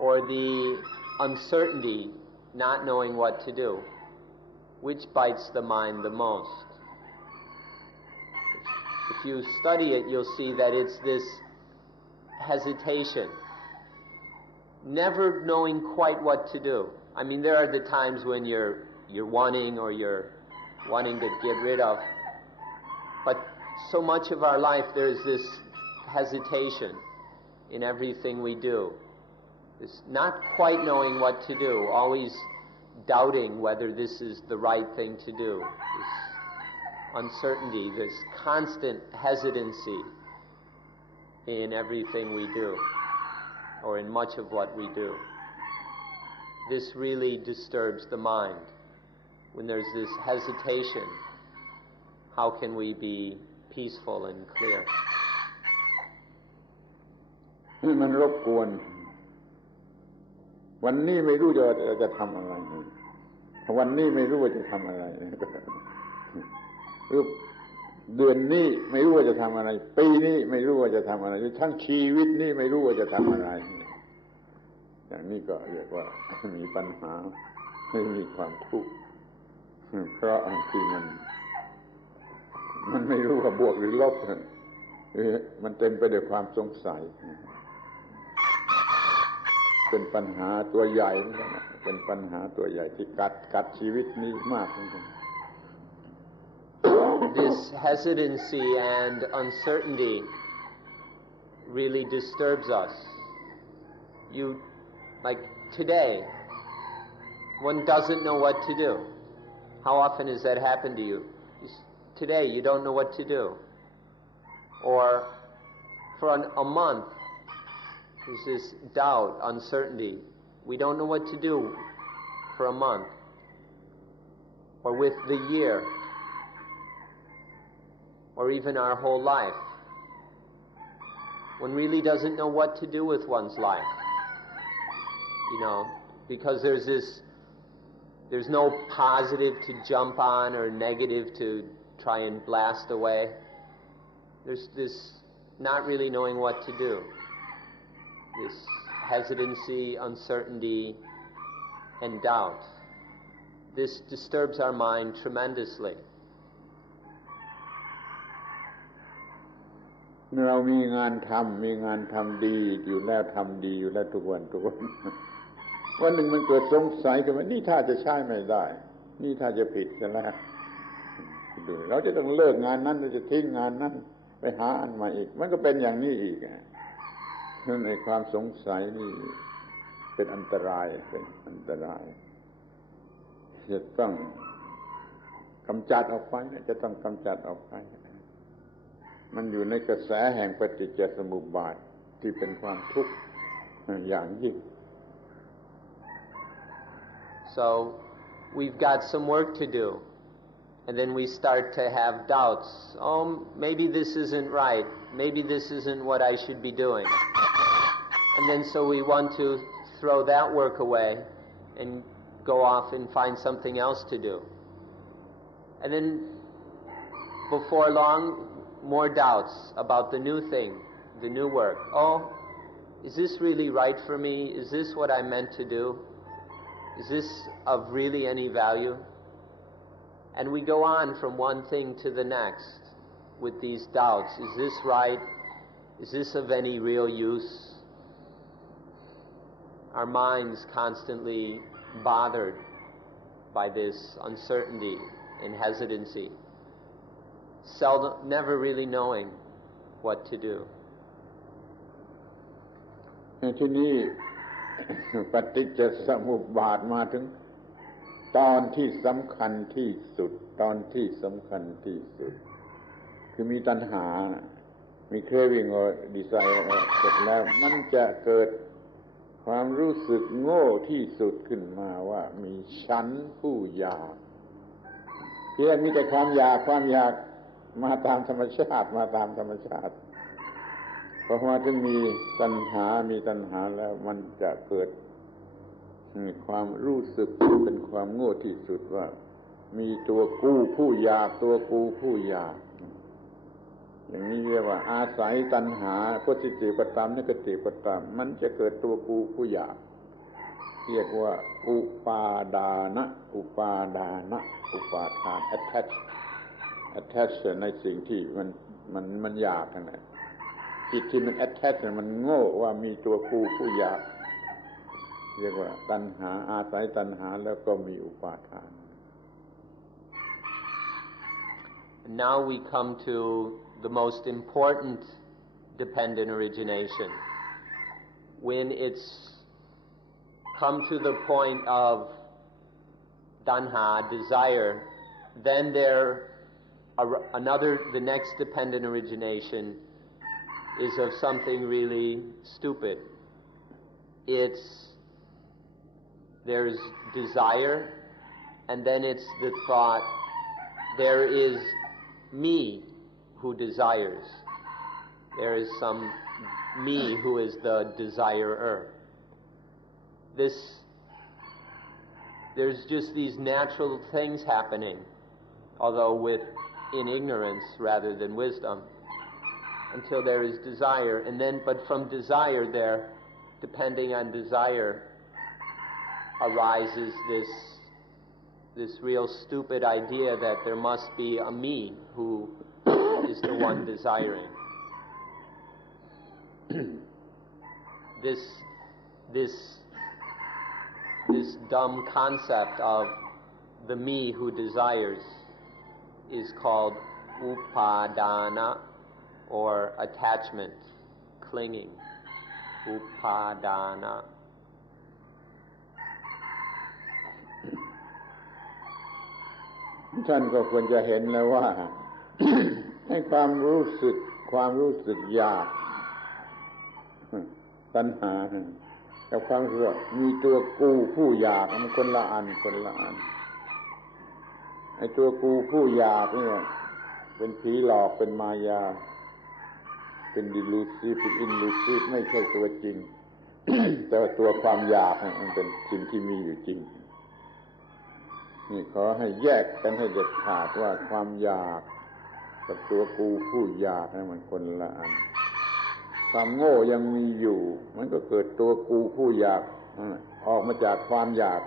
or the uncertainty, not knowing what to do? Which bites the mind the most? If you study it, you'll see that it's this hesitation, never knowing quite what to do. I mean, there are the times when you're wanting to get rid of, but so much of our life there's this hesitation in everything we do. This not quite knowing what to do, always doubting whether this is the right thing to do. This uncertainty, this constant hesitancy in everything we do, or in much of what we do. This really disturbs the mind. When there's this hesitation, how can we be peaceful and clear? มันรบกวนวันนี้ไม่รู้จะทำอะไรวันนี้ไม่รู้ว่าจะทำอะไรหรือเดือนนี้ไม่รู้ว่าจะทำอะไรปีนี้ไม่รู้ว่าจะทำอะไรหรือทั้งชีวิตนี้ไม่รู้ว่าจะทำอะไรอย่างนี้ก็เรียกว่ามีปัญหาไม่มีความทุกข์เพราะที่มันไม่รู้ว่าบวกหรือลบมันเต็มไปด้วยความสงสัยเป็นปัญหาตัวใหญ่เป็นปัญหาตัวใหญ่ที่กัดชีวิตนี้มากเหมือนกัน This hesitancy and uncertainty really disturbs us. Like today, one doesn't know what to do. How often has that happened to you? Today, you don't know what to do. Or for a month, there's this doubt, uncertainty. We don't know what to do for a month. Or with the year. Or even our whole life. One really doesn't know what to do with one's life. Because there's no positive to jump on or negative to try and blast away. There's this not really knowing what to do. This hesitancy, uncertainty, and doubt. This disturbs our mind tremendously. เรามีงานทำดีอยู่แล้วทำดีอยู่แล้วทุกวันวันหนึ่งมันเกิดสงสัยขึ้นมานี่ถ้าจะใช้ไม่ได้นี่ถ้าจะผิดซะแล้วเราจะต้องเลิกงานนั้นเราจะทิ้งงานนั้นไปหาอันใหม่อีกมันก็เป็นอย่างนี้อีกนั่นไอ้ความสงสัยนี่ เป็นอันตรายจะต้องกำจัดออกไปจะต้องกำจัดออกไปมันอยู่ในกระแสแห่งปฏิจจสมุปบาทที่เป็นความทุกข์อย่างยิ่ง So we've got some work to do, and then we start to have doubts. Oh, maybe this isn't right. Maybe this isn't what I should be doing. And then so we want to throw that work away and go off and find something else to do. And then before long, more doubts about the new thing, the new work. Oh, is this really right for me? Is this what I'm meant to do? Is this of really any value? And we go on from one thing to the next with these doubts. Is this right? Is this of any real use? Our minds constantly bothered by this uncertainty and hesitancy, never really knowing what to do. ที่นี่ปฏิจจสมุปบาทมาถึงตอนที่สำคัญที่สุดคือมีตัณหามี craving or desire เสร็จแล้วมันจะเกิดความรู้สึกโง่ที่สุดขึ้นมาว่ามีฉันผู้อยากที่แรกมีแต่ความอยากมาตามธรรมชาติพอมาถึงมีตัณหาแล้วมันจะเกิดความรู้สึกเป็นความโง่ที่สุดว่ามีตัวกูผู้อยากอย่างนี้เรียกว่าอาศัยตัณหา positive ก็ตาม negative ก็ตามมันจะเกิดตัวกูผู้อยากเรียกว่าอุปาทานอุปาทาน attach ในสิ่งที่มันอยากนั่นแหละจิตที่มัน attach มันโง่ว่ามีตัวกูผู้อยากเรียกว่าตัณหาอาศัยตัณหาแล้วก็มีอุปาทาน Now we come to the most important dependent origination. When it's come to the point of tanha, desire, then the next dependent origination is of something really stupid. There's desire, and then it's the thought, there is me who desires. There is some me who is the desirer. There's just these natural things happening, although in ignorance rather than wisdom, until there is desire. And then, but from desire depending on desire, arises this real stupid idea that there must be a me who is the one desiring. This dumb concept of the me who desires is called upadana, or attachment, clinging. Upadana.ท่านก็ควรจะเห็นแล้วว่า ให้ความรู้สึกอยากตัณหากับความรู้สึกมีตัวกูผู้อยากมันคนละอันไอ้ตัวกูผู้อยากเนี่ยเป็นผีหลอกเป็นมายาเป็น delusive เป็น illusive ไม่ใช่ตัวจริง แต่ว่าตัวความอยากมันเป็นสิ่งที่มีอยู่จริงนี่ขอให้แยกกันให้เด็ดขาดว่าความอยากกับตัวกูผู้อยากนี่มันคนละอันความโง่ยังมีอยู่มันก็เกิดตัวกูผู้อยากออกมาจากความอยาก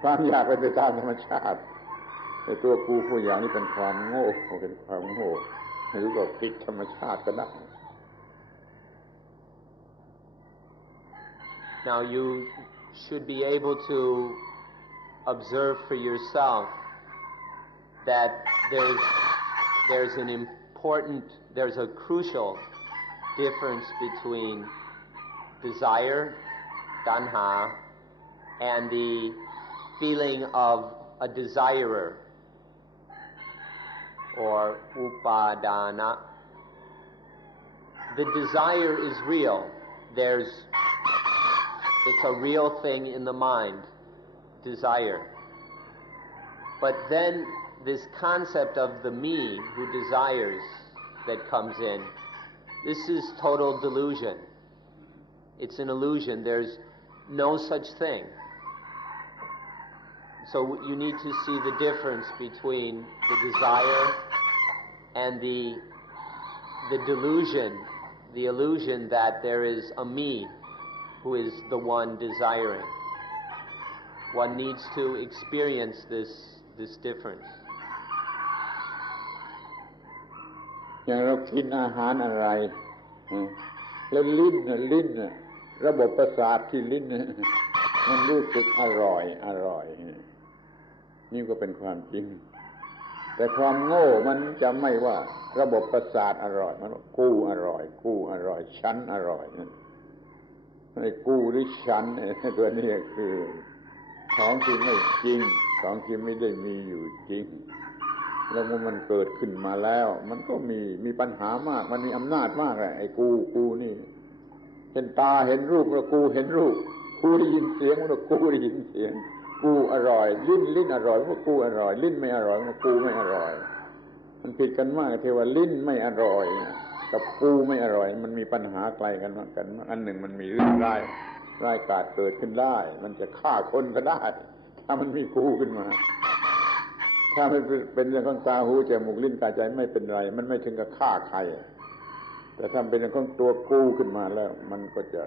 เป็นไปตามธรรมชาติแต่ตัวกูผู้อยากนี่เป็นความโง่ไม่รู้ว่าผิดธรรมชาติก็ได้ Now you should be able to observe for yourself that there's a crucial difference between desire tanha, and the feeling of a desirer, or upadana. The desire is real. It's a real thing in the mind, desire. But then this concept of the me who desires that comes in, this is total delusion. It's an illusion. There's no such thing. So you need to see the difference between the desire and the delusion, the illusion that there is a me who is the one desiring. One needs to experience this difference. อย่างเรากินอาหารอะไรแล้วลิ้นระบบประสาทที่ลิ้นมันรู้สึกอร่อยนี่ก็เป็นความจริงแต่ความโง่มันจะไม่ว่าระบบประสาทอร่อยมันว่ากูอร่อยฉันอร่อยไอ้กูหรือฉันตัวนี้คือของที่ไม่จริงของที่ไม่ได้มีอยู่จริงแล้วเมื่อมันเกิดขึ้นมาแล้วมันก็มีปัญหามากมันมีอำนาจมากไอ้กูนี่เห็นตาเห็นรูปแล้วกูเห็นรูปกูได้ยินเสียงแล้วกูได้ยินเสียงกูอร่อยลิ้นอร่อยเพราะกูอร่อยลิ้นไม่อร่อยเพราะกูไม่อร่อยมันผิดกันมากเทว่าลิ้นไม่อร่อยกับกูไม่อร่อยมันมีปัญหาไกลกันมากกันอันหนึ่งมันมีเรื่องร้ายกาจเกิดขึ้นได้มันจะฆ่าคนก็ได้ถ้ามันมีกูขึ้นมาถ้ามันเป็นเรื่องของตาหูจมูกลิ้นกายใจไม่เป็นไรมันไม่ถึงกับฆ่าใครแต่ถ้าเป็นเรื่องของตัวกูขึ้นมาแล้วมันก็จะ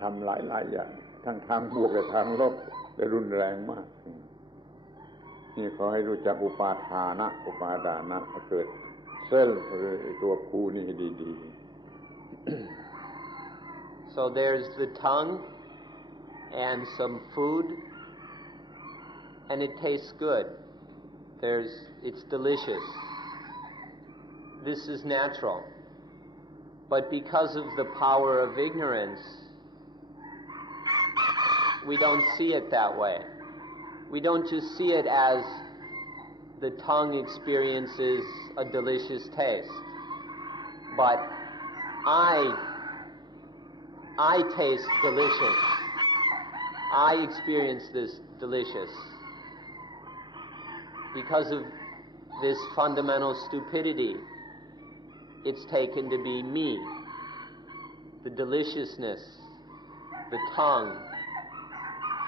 ทำหลายอย่างทั้งทางบวกและทางลบจะรุนแรงมากนี่ขอให้รู้จักอุปาทานะอุปาดานะเกิดเซลล์หรือตัวกูนี่ดีๆ So there's the tongue and some food and it tastes good. It's delicious. This is natural. But because of the power of ignorance, we don't see it that way. We don't just see it as the tongue experiences a delicious taste, but I taste delicious. I experience this delicious. Because of this fundamental stupidity, it's taken to be me, the deliciousness, the tongue.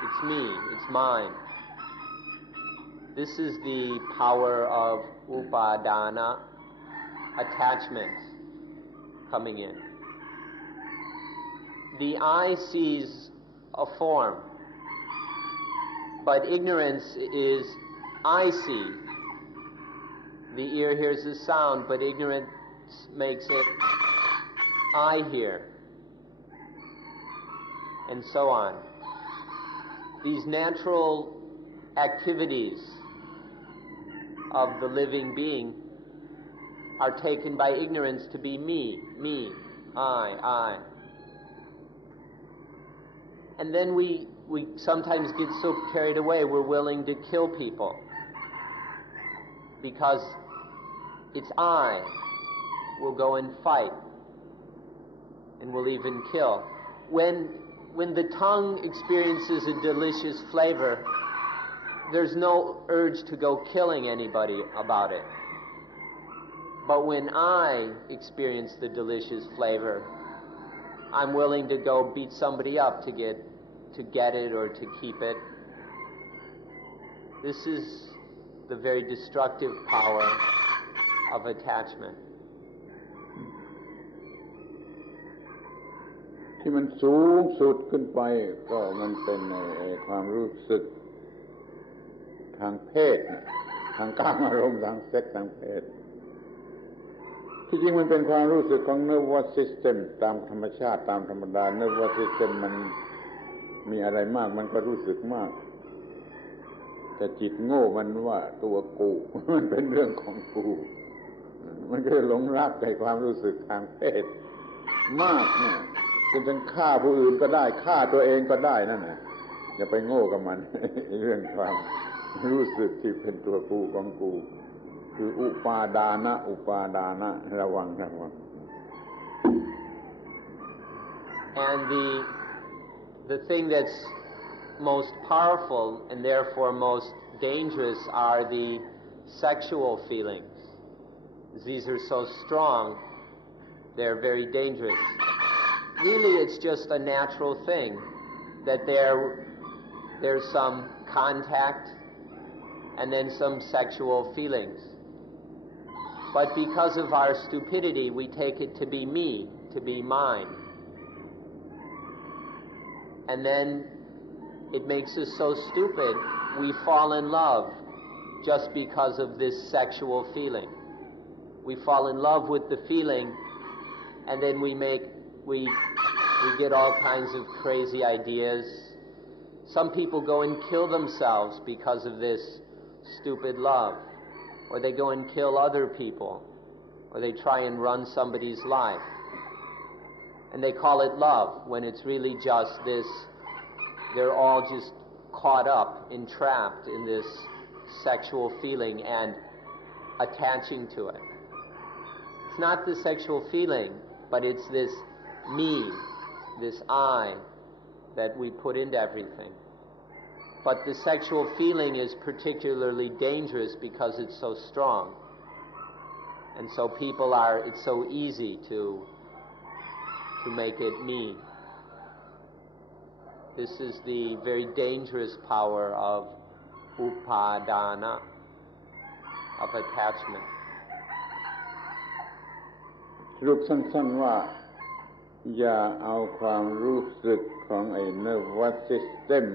It's me, it's mine. This is the power of upadana, attachment, coming in. The eye sees a form, but ignorance is I see. The ear hears a sound, but ignorance makes it I hear, and so on. These natural activities of the living being are taken by ignorance to be me, I. And then we sometimes get so carried away we're willing to kill people because it's I. We'll go and fight and we'll even kill. When the tongue experiences a delicious flavor, there's no urge to go killing anybody about it. But when I experience the delicious flavor, I'm willing to go beat somebody up to get it or to keep it. This is the very destructive power of attachment. ที่มันสูงสุดขึ้นไปก็มันเป็นความรู้สึกทางเพศทางกามอารมณ์ทางเซ็กส์ทางเพศที่จริงมันเป็นความรู้สึกของ nervous system ตามธรรมชาติตามธรรมดา nervous system มันมีอะไรมากมันก็รู้สึกมากแต่จิตโง่มันว่าตัวกูมันเป็นเรื่องของกูมันก็หลงรักในความรู้สึกทางเพศมากเนี่ย จนถึงฆ่าผู้อื่นก็ได้ฆ่าตัวเองก็ได้นั่นน่ะอย่าไปโง่กับมัน เรื่องความรู้สึกที่เป็นตัวกูของกูคืออุปาดานะระวัง And the thing that's most powerful and therefore most dangerous are the sexual feelings. These are so strong, they're very dangerous. Really, it's just a natural thing that there's some contact and then some sexual feelings. But because of our stupidity, we take it to be me, to be mine. And then it makes us so stupid, we fall in love just because of this sexual feeling. We fall in love with the feeling, and then we get all kinds of crazy ideas. Some people go and kill themselves because of this stupid love, or they go and kill other people, or they try and run somebody's life. And they call it love when it's really just this, they're all just caught up, entrapped in this sexual feeling and attaching to it. It's not the sexual feeling, but it's this me, this I that we put into everything. But the sexual feeling is particularly dangerous because it's so strong. And so it's so easy to make it me. This is the very dangerous power of upadana, of attachment. สรุปสั้นๆว่าอย่าเอาความรู้สึกของไอ้ nervous system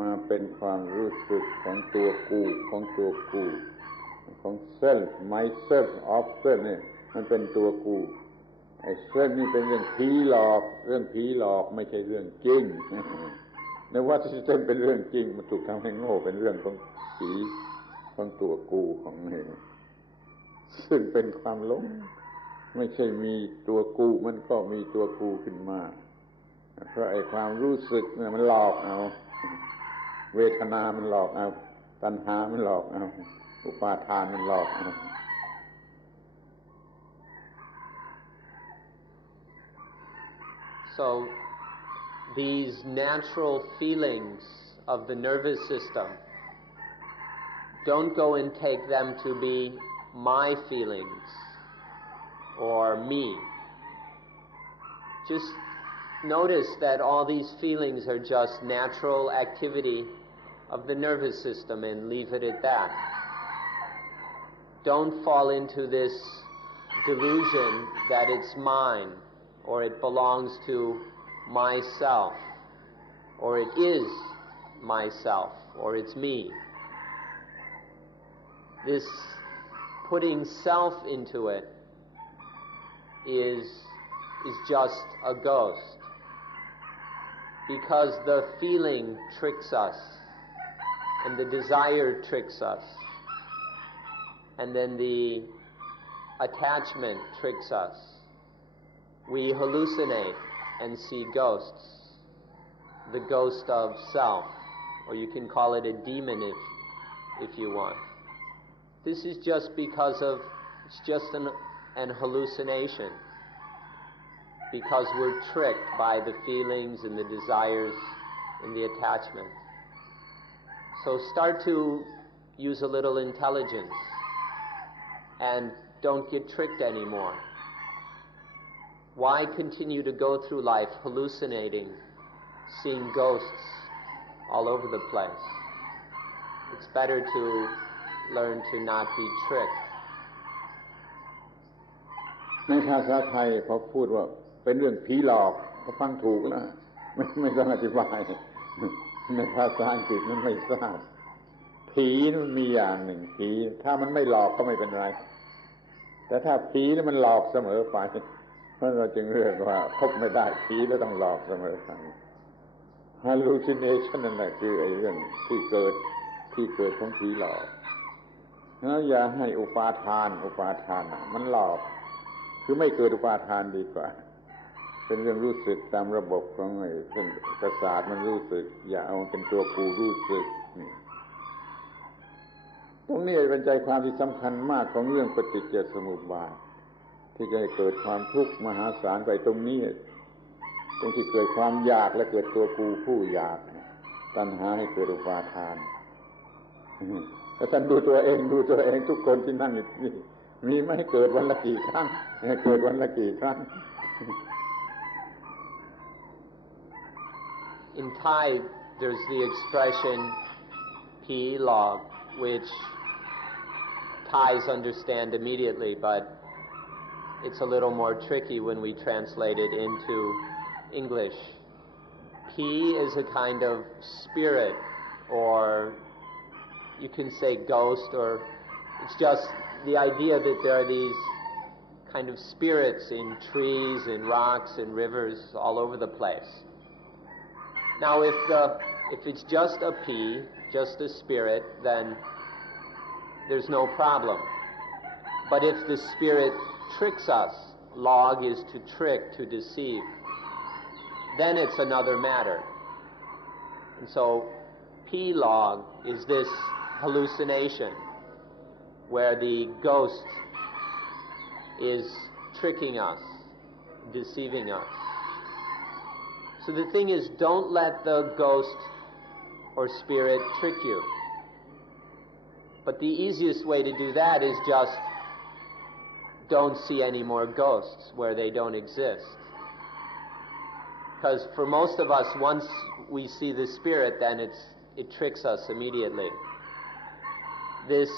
มาเป็นความรู้สึกของตัวกูของself myself of self นี่มันเป็นตัวกูไอ้ self นี่เป็นเรื่องผีหลอกไม่ใช่เรื่องจริง nervous system เป็นเรื่องจริงมันถูกทำให้โง่เป็นเรื่องของผีของตัวกูของนี่ซึ่งเป็นความหลงไม่ใช่มีตัวกูมันก็มีตัวกูขึ้นมาเพราะไอ้ความรู้สึกเนี่ยมันหลอกเอาเวทนามันหลอกเอาตัณหามันหลอกเอาอุปาทานมันหลอกเอา So these natural feelings of the nervous system, don't go and take them to be my feelings or me. Just notice that all these feelings are just natural activity of the nervous system and leave it at that. Don't fall into this delusion that it's mine or it belongs to myself or it is myself or it's me. This putting self into it is just a ghost, because the feeling tricks us and the desire tricks us and then the attachment tricks us. We hallucinate and see ghosts, the ghost of self, or you can call it a demon if you want. This is just because it's just an hallucination, because we're tricked by the feelings and the desires and the attachment. So start to use a little intelligence and don't get tricked anymore. Why continue to go through life hallucinating, seeing ghosts all over the place? It's better to learn to not be tricked. ในภาษาไทยพอพูดว่าเป็นเรื่องผีหลอกก็ฟังถูกแล้วไม่ต้องอธิบายในภาษาอังกฤษมันไม่ทราบผีมันมีอย่างหนึ่งผีถ้ามันไม่หลอกก็ไม่เป็นไรแต่ถ้าผีแล้วมันหลอกเสมอไปเพราะเราจึงเรียกว่าคบไม่ได้ผีแล้วต้องหลอกเสมอไป Hallucination นั่นแหละคือไอ้เรื่องที่เกิดของผีหลอกแล้วอย่าให้อุปาทานมันหลอกคือไม่เกิดอุปาทานดีกว่า เป็นเรื่องรู้สึกตามระบบของไอ้เส้นประสาทมันรู้สึกอย่าเอาเป็นตัวกูรู้สึกนี่ตรงนี้เป็นใจความที่สำคัญมากของเรื่องปฏิจจสมุปบาทที่จะให้เกิดความทุกข์มหาศาลไปตรงนี้ตรงที่เกิดความอยากและเกิดตัวกูผู้อยากตัณหาให้เกิดอุปาทานถ้าท่านดูตัวเองทุกคนที่นั่งอยู่นี่มีไม่เกิดวันละกี่ครั้งเกิดวันละกี่ครั้ง In Thai, there's the expression "pi log," which Thais understand immediately, but it's a little more tricky when we translate it into English. Pi is a kind of spirit, or you can say ghost, or it's just the idea that there are these kind of spirits in trees, in rocks, in rivers, all over the place. Now, if it's just a pi, just a spirit, then there's no problem. But if the spirit tricks us, log is to trick, to deceive, then it's another matter. And so, pi log is this hallucination where the ghost is tricking us, deceiving us. So the thing is, don't let the ghost or spirit trick you. But the easiest way to do that is just don't see any more ghosts where they don't exist. Because for most of us, once we see the spirit, then it tricks us immediately. This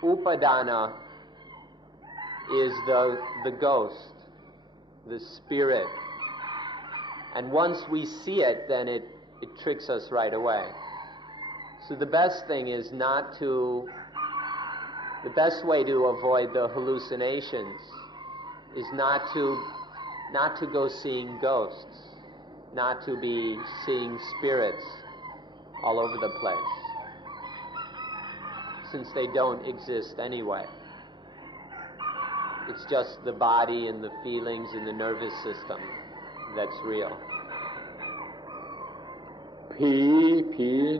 upadana is the ghost, the spirit. And once we see it, then it tricks us right away. So the best thing is the best way to avoid the hallucinations is not to go seeing ghosts, not to be seeing spirits all over the place, since they don't exist anyway. It's just the body and the feelings and the nervous system that's real. ผี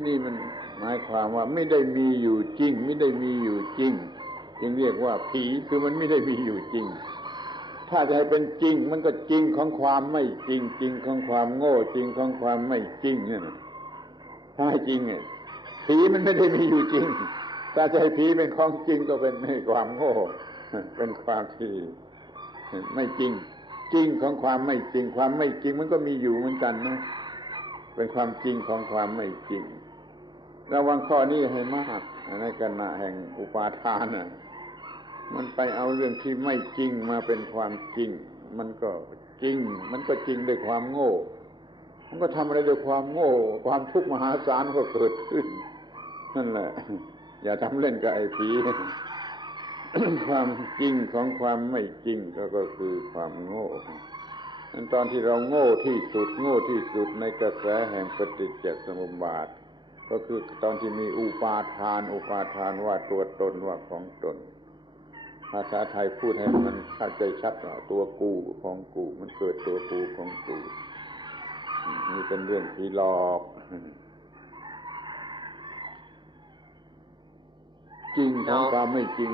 นี่มันหมายความว่าไม่ได้มีอยู่จริงไม่ได้มีอยู่จริงจึงเรียกว่าผีคือมันไม่ได้มีอยู่จริงถ้าจะให้เป็นจริงมันก็จริงของความไม่จริงจริงของความโง่จริงของความไม่จริงนั่นถ้าให้จริงเนี่ยผีมันไม่ได้มีอยู่จริงถ้าจะให้ผีเป็นของจริงก็เป็นความโง่เป็นความที่ไม่จริงจริงของความไม่จริงความไม่จริงมันก็มีอยู่เหมือนกันนะเป็นความจริงของความไม่จริงระวังข้อนี้ให้มากในขณะแห่งอุปาทานน่ะมันไปเอาเรื่องที่ไม่จริงมาเป็นความจริงมันก็จริงด้วยความโง่มันก็ทำอะไรด้วยความโง่ความทุกข์มหาศาลก็เกิดขึ้นนั่นแหละอย่าทำเล่นกับไอ้ผี ความจริงของความไม่จริงก็คือความโง่ตอนที่เราโง่ที่สุดในกระแสแห่งปฏิจจสมุปบาทก็คือตอนที่มีอุปาทานว่าตัวตนว่าของตนภาษาไทยพูดให้มันเข้าใจชัดว่าตัวกูของกูมันเกิดตัวกูของกูนี่เป็นเรื่องผีหลอกจริงของความไม่จริง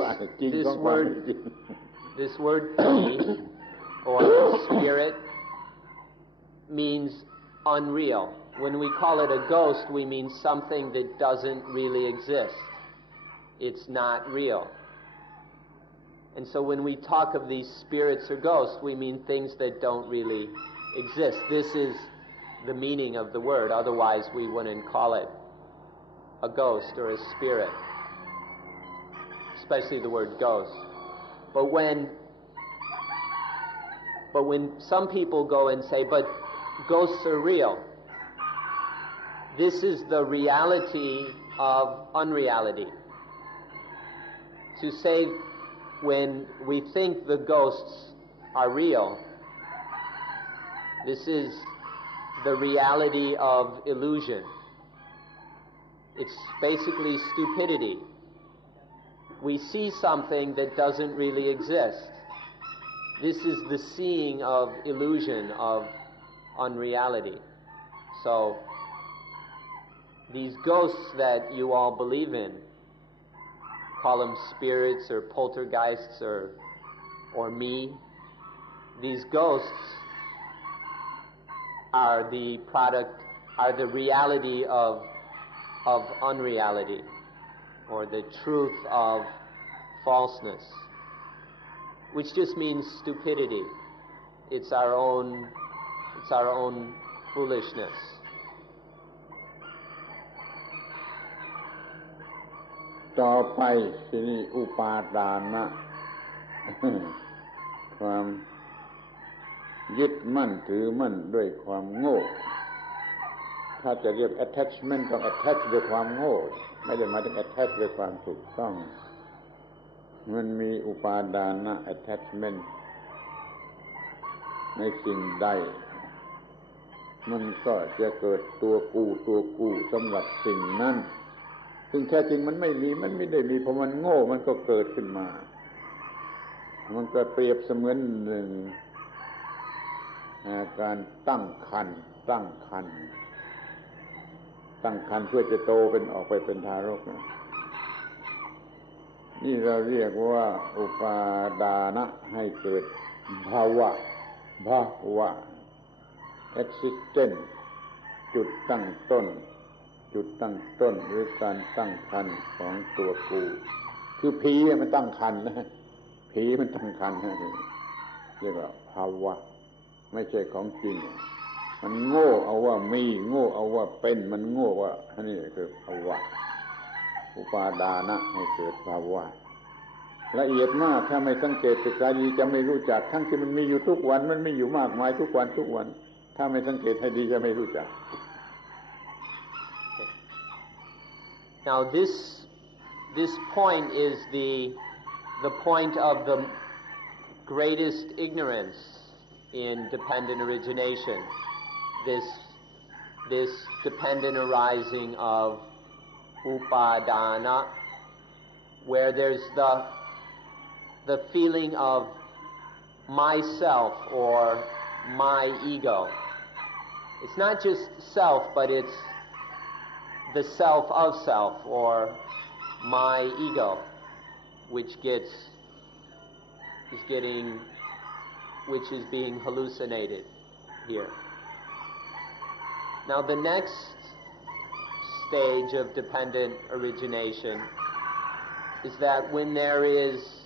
ว่าจริงของความไม่จริง This word or spirit means unreal. When we call it a ghost, we mean something that doesn't really exist. It's not real. And so when we talk of these spirits or ghosts, we mean things that don't really exist. This is the meaning of the word. Otherwise, we wouldn't call it a ghost or a spirit, especially the word ghost. But when some people go and say, but ghosts are real, this is the reality of unreality. To say when we think the ghosts are real, this is the reality of illusion. It's basically stupidity. We see something that doesn't really exist. This is the seeing of illusion, of unreality. So, these ghosts that you all believe in, call them spirits or poltergeists or me, these ghosts are the reality of unreality, or the truth of falseness, which just means stupidity. It's our own foolishness. ต่อไปที่นี่อุปาทานนะ ความยึดมั่นถือมั่นด้วยความโง่ถ้าจะเรียก attachment ต้อง attach ด้วยความโง่ไม่ได้หมายถึง attach ด้วยความถูกต้องมันมีอุปาทานนะ attachment ในสิ่งใดมันก็จะเกิดตัวกูสำหรับสิ่งนั้นซึ่งแท้จริงมันไม่ได้มีเพราะมันโง่มันก็เกิดขึ้นมามันก็เปรียบเสมือนหนึ่งการตั้งครรภ์เพื่อจะโตเป็นออกไปเป็นทารกนี่เราเรียกว่าอุปาทานะให้เกิดภาวะexistence จุดตั้งต้นหรือการตั้งครรภ์ของตัวกูคือผีมันตั้งครรภ์นะผีมันตั้งครรภ์นะเรียกว่าภาวะไม่ใช่ของจริงมันโง่เอาว่ามีโง่เอาว่าเป็นมันโง่ว่านี่คือภาวะอุปาทานะให้เกิดภาวะละเอียดมากถ้าไม่สังเกตศึกษาดีจะไม่รู้จักทั้งที่มันมีอยู่ทุกวันมันมีอยู่มากมายทุกวันถ้าไม่สังเกตให้ดีจะไม่รู้จัก Now this point is the point of the greatest ignorance in dependent origination. This dependent arising of upadana, where there's the feeling of myself or my ego. It's not just self, but it's the self of self, or my ego, which is being hallucinated here. Now the next stage of dependent origination is that when there is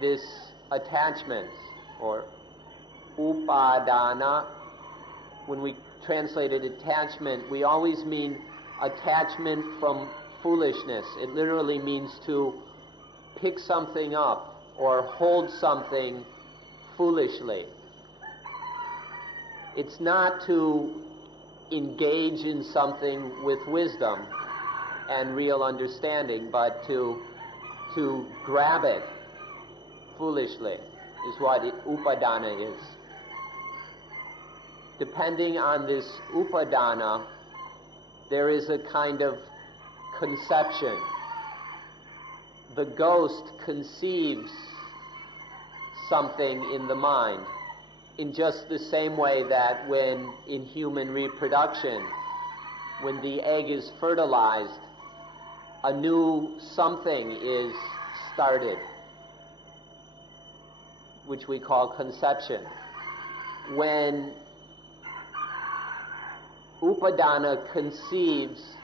this attachment, or upadana, when we translated attachment, we always mean attachment from foolishness. It literally means to pick something up or hold something foolishly. It's not to engage in something with wisdom and real understanding, but to grab it foolishly is what upadana is. Depending on this upadana, there is a kind of conception. The ghost conceives something in the mind in just the same way that when in human reproduction, when the egg is fertilized, a new something is started, which we call conception. When upadana conceives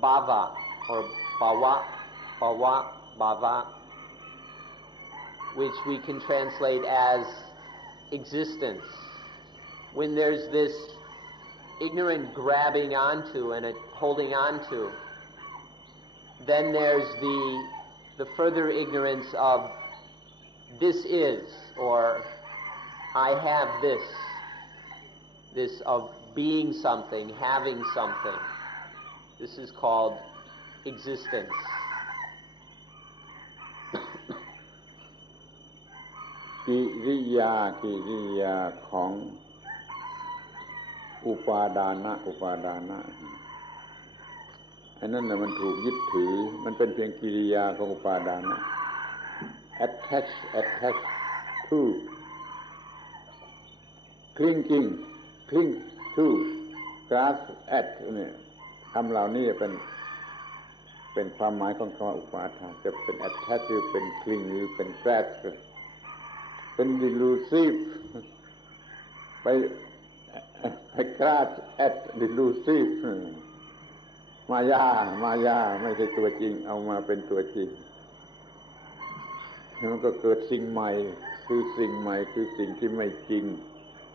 bhava, or bhava, which we can translate as existence. When there's this ignorant grabbing onto and a holding onto, then there's the further ignorance of this is, or I have this of being something, having something. This is called existence. กิริยาของอุปาทานะอันนั้นน่ะมันถูกยึดถือมันเป็นเพียงกิริยาของอุปาทานะ attach to clinging cling to grasp at เนี่ยคำเหล่านี้เป็นความหมายของคำว่าอุปาทานจะเป็น attach หรือเป็น cling หรือเป็น grasp เป็น delusive ไป grasp at delusive มายาไม่ใช่ตัวจริงเอามาเป็นตัวจริงมันก็เกิดสิ่งใหม่คือสิ่งใหม่คือสิ่งที่ไม่จริง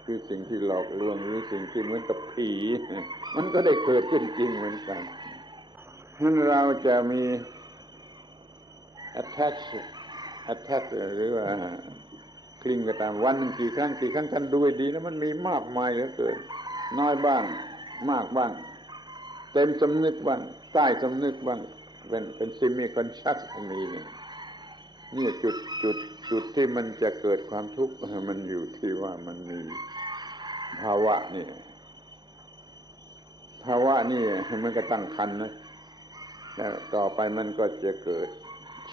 คือสิ่งที่หลอกลวงหรือสิ่งที่เหมือนกับผีมันก็ได้เกิดขึ้นจริงเหมือนกันนั้นเราจะมี attach หรือว่าคลิงก็ตามวันหนึ่งกี่ครั้งท่านดูให้ดีนะมันมีมากมายเหลือเกินน้อยบ้างมากบ้างเต็มสำนึกบ้างใต้สำนึกบ้างเป็น semi conscious มีนี่จุดที่มันจะเกิดความทุกข์มันอยู่ที่ว่ามันมีภาวะนี่มันก็ตั้งครรภ์นะแล้วต่อไปมันก็จะเกิด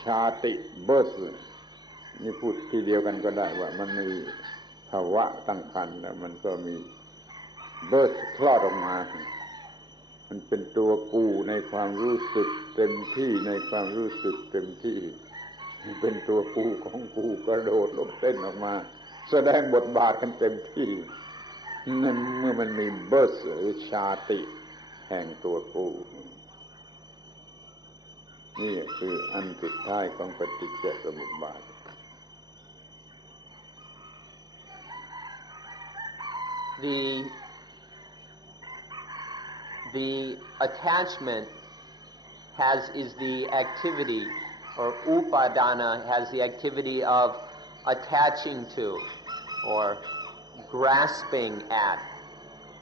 ชาติเบิร์ธนี่พูดทีเดียวกันก็ได้ว่ามันมีภาวะตั้งครรภ์แล้วมันก็มีเบิร์ธคลอดออกมามันเป็นตัวกูในความรู้สึกเต็มที่ในความรู้สึกเต็มที่เป็นตัวกูของกูกระโดดลงเต้นออกมาแสดงบทบาทกันเต็มที่นั่นเมื่อมันมีเบิร์ธหรือชาติแห่งตัวกูนี่คืออันสุดท้ายของปฏิจจสมุปบาทThe attachment is the activity, or upadana has the activity of attaching to, or grasping at,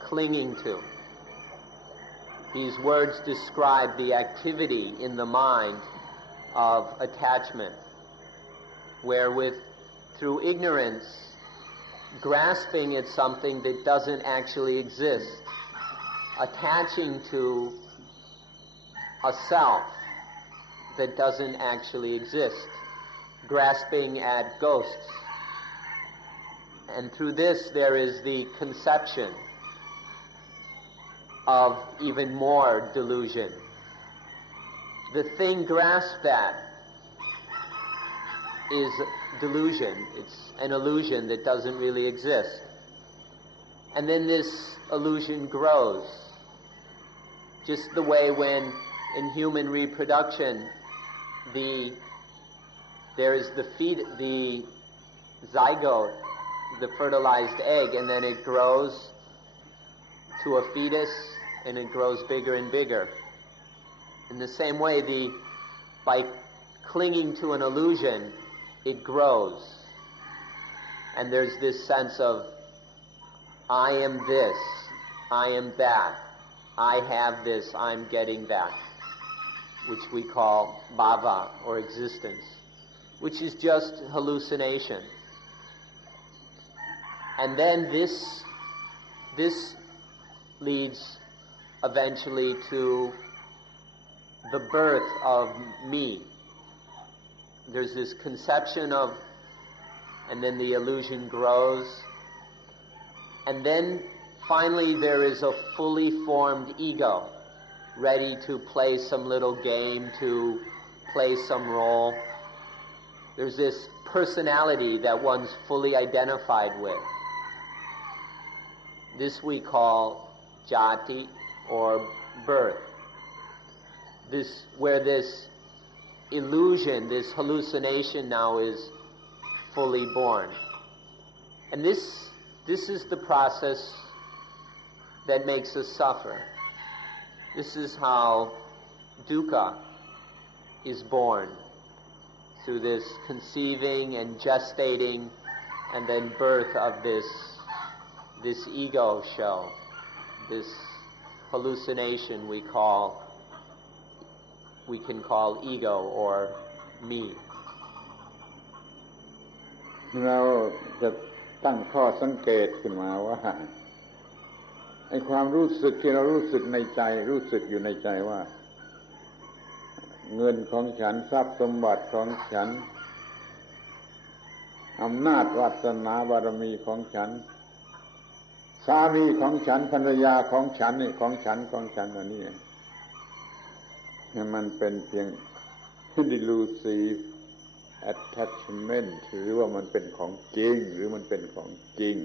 clinging to. These words describe the activity in the mind of attachment, wherewith through ignorance, grasping at something that doesn't actually exist, attaching to a self that doesn't actually exist, grasping at ghosts. And through this there is the conception of even more delusion. The thing grasped at is delusion. It's an illusion that doesn't really exist. And then this illusion grows. Just the way when in human reproduction there is the zygote, the fertilized egg, and then it grows to a fetus and it grows bigger and bigger. In the same way, by clinging to an illusion, it grows. And there's this sense of I am this, I am that, I have this, I'm getting that, which we call bhava or existence, which is just hallucination. And then this leads eventually to the birth of me. There's this conception of, and then the illusion grows, and then finally there is a fully formed ego, ready to play some little game, to play some role. There's this personality that one's fully identified with. This we call jati or birth. Where this illusion, this hallucination now is fully born. And this is the process that makes us suffer. This is how dukkha is born, through this conceiving and gestating and then birth of this ego show, this hallucination we can call ego or me. เราจะตั้งข้อสังเกตขึ้นมาว่าไอ้ความรู้สึกที่เรารู้สึกในใจรู้สึกอยู่ในใจว่าเงินของฉันทรัพย์สมบัติของฉัน อำนาจวาสนาบารมีของฉันสามีของฉันภรรยาของฉันนี่ของฉันอันนี้มันเป็นเพียง delusive attachment หรือว่ามันเป็นของจริงหรือมันเป็นของจริง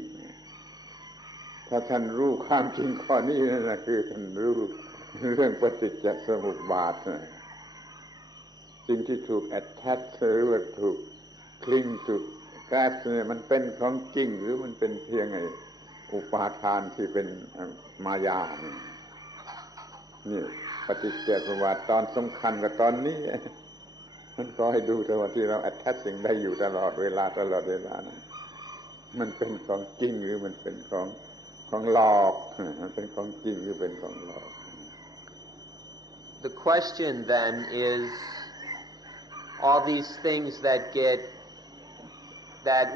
ถ้าท่านรู้ความจริงข้อนี้นั่นนะคือท่านรู้เรื่องปฏิจจสมุปบาทสิ่งที่ถูก attach หรือว่าถูก cling ถูก grasp เนี่ยมันเป็นของจริงหรือมันเป็นเพียงอุปาทานที่เป็นมายานี่ปฏิจจสมุปบาทตอนสำคัญกับตอนนี้มันก็ให้ดูแต่ว่าที่เรา attach สิ่งได้อยู่ตลอดเวลานะมันเป็นของจริงหรือมันเป็นของหลอกมันเป็นของจริงหรือเป็นของหลอก The question then is all these things that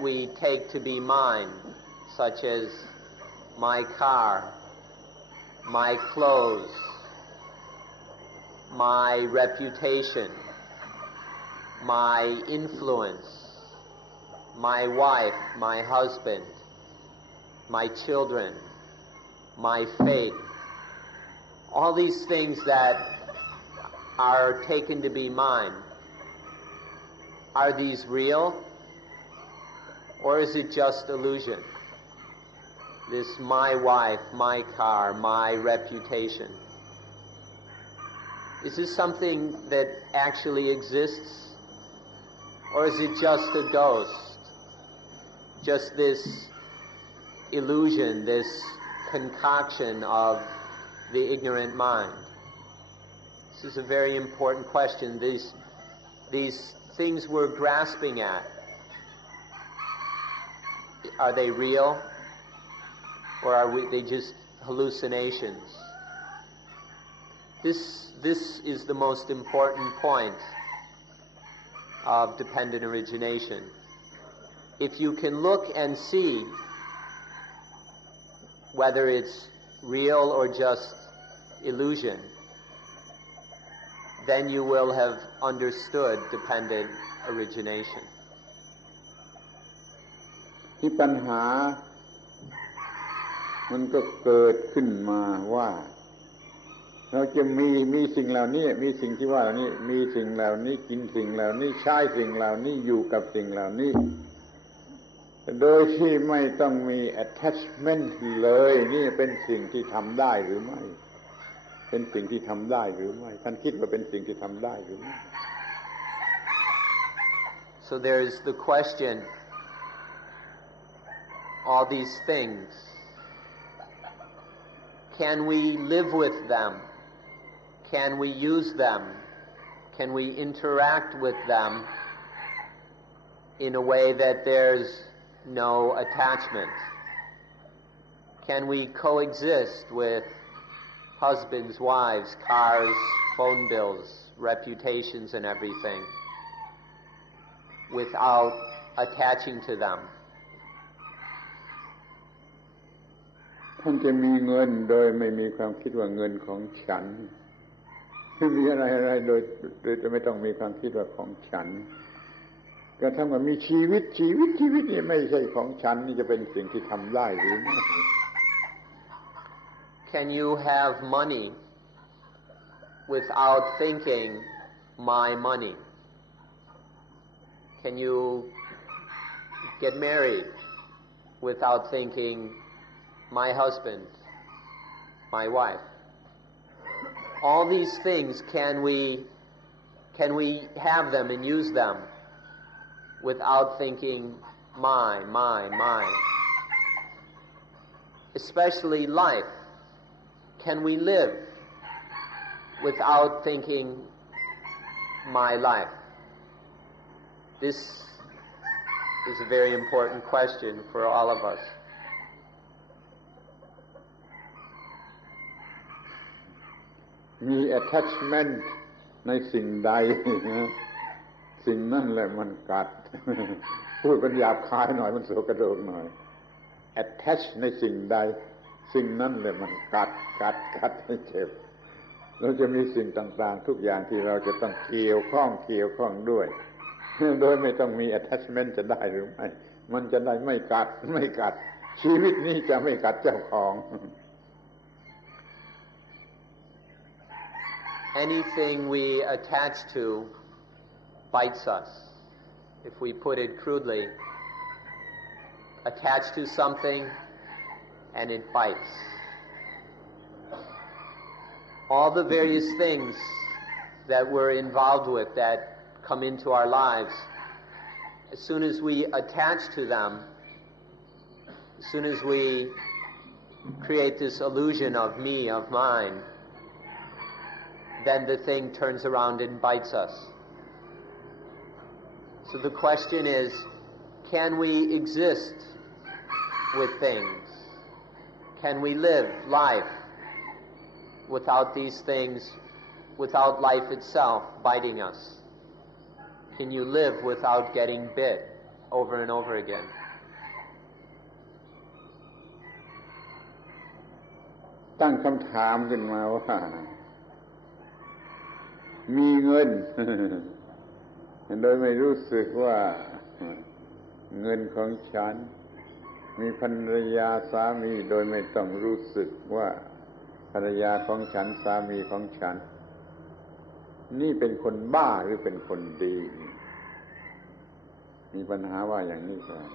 we take to be mine, such as my car, my clothes, my reputation, my influence, my wife, my husband, my children, my faith, all these things that are taken to be mine, are these real or is it just illusion? This my wife, my car, my reputation. Is this something that actually exists or is it just a ghost? Just this illusion, this concoction of the ignorant mind? This is a very important question. These things we're grasping at, are they real or are they just hallucinations? This is the most important point of dependent origination. If you can look and see whether it's real or just illusion, then you will have understood dependent origination. ที่ปัญหามันก็เกิดขึ้นมาว่าเราจะมีสิ่งเหล่านี้มีสิ่งที่ว่าเหล่านี้มีสิ่งเหล่านี้กินสิ่งเหล่านี้ใช้สิ่งเหล่านี้อยู่กับสิ่งเหล่านี้โดยที่ไม่ต้องมี attachment เลยนี่เป็นสิ่งที่ทำได้หรือไม่เป็นสิ่งที่ทำได้หรือไม่ท่านคิดว่าเป็นสิ่งที่ทำได้หรือไม่ So there's the question, all these things, can we live with them? Can we use them? Can we interact with them in a way that there's no attachment? Can we coexist with husbands, wives, cars, phone bills, reputations and everything without attaching to them? ท่านจะมีเงินโดยไม่มีความคิดว่าเงินของฉันมีอะไรโดยจะไม่ต้องมีความคิดว่าของฉันก็ถ้ามันมีชีวิตนี่ไม่ใช่ของฉันนี่จะเป็นสิ่งที่ทำได้หรือไม่ Can you have money without thinking my money? Can you get married without thinking my husband, my wife? All these things, can we have them and use them without thinking my? Especially life. Can we live without thinking my life? This is a very important question for all of us. มี attachment ในสิ่งใดสิ่งนั่นแหละมันกัดพูดเป็นหยาบคายหน่อยมันโสกระโดกหน่อย attach ในสิ่งใดสิ่งนั้นเลยมันกัดให้เจ็บเราจะมีสิ่งต่างๆทุกอย่างที่เราจะต้องเกี่ยวข้องด้วย โดยไม่ต้องมี attachment จะได้หรือไม่มันจะได้ไม่กัดชีวิตนี้จะไม่กัดเจ้าของ Anything we attach to bites us. If we put it crudely, attach to something and it bites. All the various things that we're involved with that come into our lives, as soon as we attach to them, as soon as we create this illusion of me, of mine, then the thing turns around and bites us. So the question is, can we exist with things? Can we live life without these things, without life itself biting us? Can you live without getting bit over and over again? ตั้งคำถามขึ้นมาว่ามีเงิน โดยไม่รู้สึกว่าเงินของฉันมีภรรยาสามีโดยไม่ต้องรู้สึกว่าภรรยาของฉันสามีของฉันนี่เป็นคนบ้าหรือเป็นคนดีมีปัญหาว่าอย่างนี้ครับ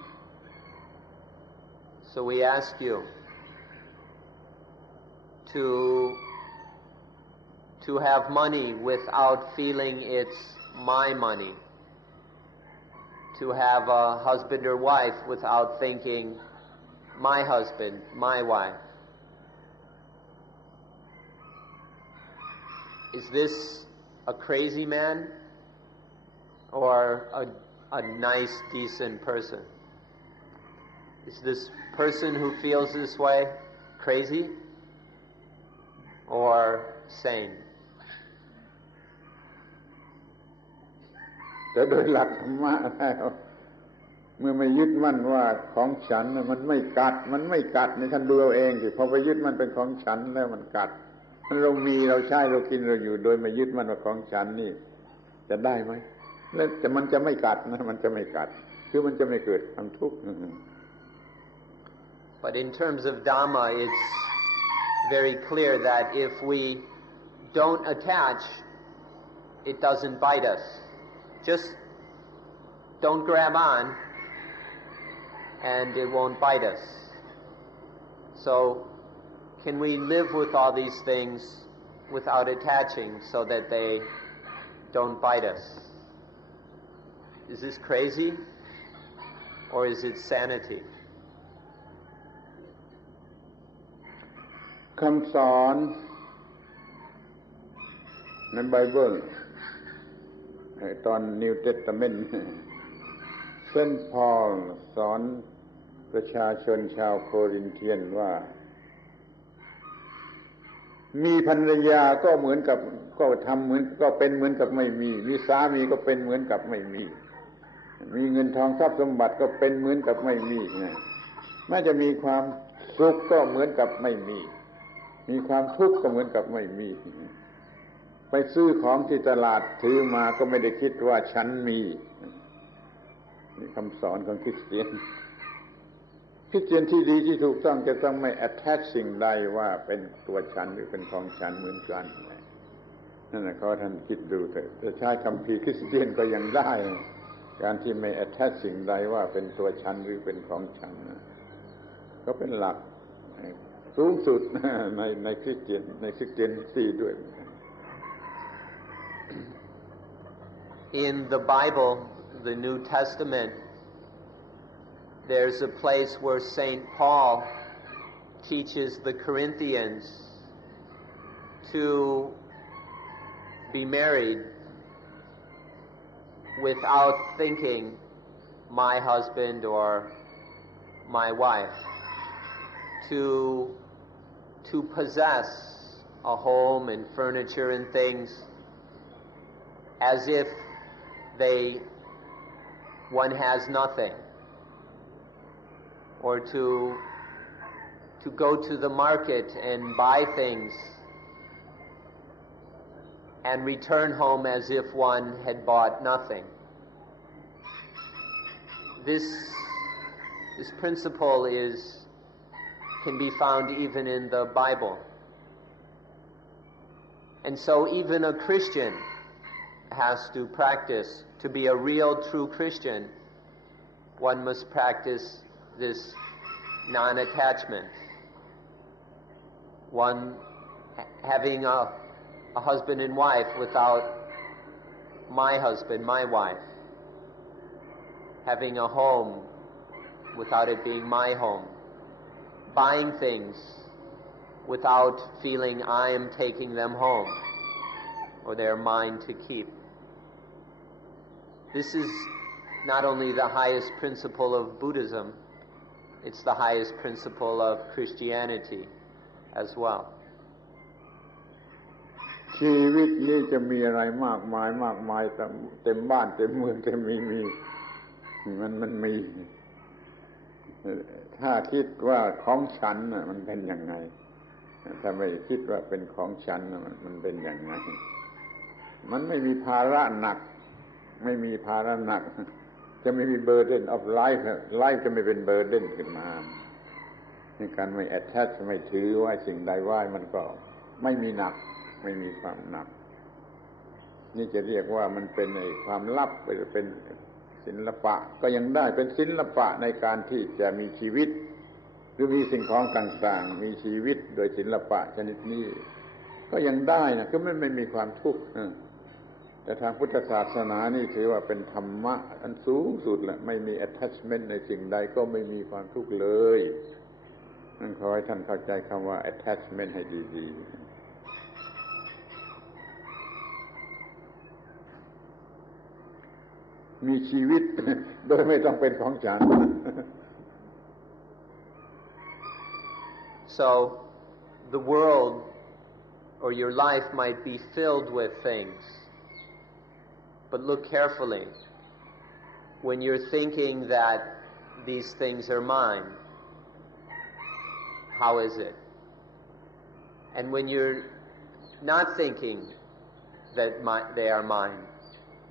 So we ask you to have money without feeling it's my money, to have a husband or wife without thinking my husband, my wife. Is this a crazy man or a nice, decent person? Is this person who feels this way crazy or sane? แต่โดยหลักธรรมะแล้วเมื่อไม่ยึดมั่นว่าของฉันมันไม่กัดในท่านดูเอาเองสิพอไปยึดมันเป็นของฉันแล้วมันกัดเรามีเราใช้เรากินเราอยู่โดยไม่ยึดมั่นว่าของฉันนี่จะได้ไหมแล้วมันจะไม่กัดนะมันจะไม่กัดคือมันจะไม่เกิดความทุกข์ But in terms of Dhamma, it's very clear that if we don't attach, it doesn't bite us. Just don't grab on and it won't bite us. So can we live with all these things without attaching so that they don't bite us? Is this crazy or is it sanity? คำสอนในไบเบิลตอน New Testament เซนต์พอลสอนประชาชนชาวโครินเทียนว่ามีภรรยาก็เหมือนกับก็ทำเหมือนก็เป็นเหมือนกับไม่มีสามีก็เป็นเหมือนกับไม่มีเงินทองทรัพย์สมบัติก็เป็นเหมือนกับไม่มีแม้จะมีความสุขก็เหมือนกับไม่มีความทุกข์ก็เหมือนกับไม่มีไปซื้อของที่ตลาดถือมาก็ไม่ได้คิดว่าฉันมีนี่คำสอนของคริสเตียนที่ดีที่ถูกต้องจะต้องไม่ attach สิ่งใดว่าเป็นตัวฉันหรือเป็นของฉันเหมือนกันนั่นแหละขอท่านคิดดูเถอะจะใช้คัมภีร์คริสเตียนก็ยังได้การที่ไม่ attach สิ่งใดว่าเป็นตัวฉันหรือเป็นของฉันก็เป็นหลักสูงสุดในคริสเตียนที่ด้วย In the Bible, the New Testament, there's a place where St. Paul teaches the Corinthians to be married without thinking my husband or my wife, to possess a home and furniture and things as if one has nothing, or to go to the market and buy things and return home as if one had bought nothing. this principle can be found even in the Bible. And so even a Christian has to practice. To be a real, true Christian, one must practice this non-attachment. One having a husband and wife without my husband, my wife. Having a home without it being my home. Buying things without feeling I am taking them home or they're mine to keep. This is not only the highest principle of Buddhism, it's the highest principle of Christianity as well. ชีวิตนี้จะมีอะไรมากมายเต็มบ้านเต็มเมืองเต็มมีมันมีถ้าคิดว่าของฉันน่ะมันเป็นยังไงถ้าไม่คิดว่าเป็นของฉันน่ะมันเป็นยังไงมันไม่มีภาระหนักไม่มีภาระหนักจะไม่มี burden of life จะไม่เป็น burden ขึ้นมาในการไม่ attach ไม่ถือว่าสิ่งใดว่ามันก็ไม่มีหนักไม่มีความหนักนี่จะเรียกว่ามันเป็นความลับเป็นศิลปะก็ยังได้เป็นศิลปะในการที่จะมีชีวิตหรือมีสิ่งของต่างๆมีชีวิตโดยศิลปะชนิดนี้ก็ยังได้นะคือมันไม่มีความทุกข์แต่ทางพุทธศาสนานี่ถือว่าเป็นธรรมะอันสูงสุดแหละไม่มี attachment ในสิ่งใดก็ไม่มีความทุกข์เลยนั่นขอให้ท่านเข้าใจคำว่า attachment ให้ดีๆมีชีวิตโดยไม่ต้องเป็นของฉัน So the world or your life might be filled with things, but look carefully. When you're thinking that these things are mine, how is it? And when you're not thinking that they are mine,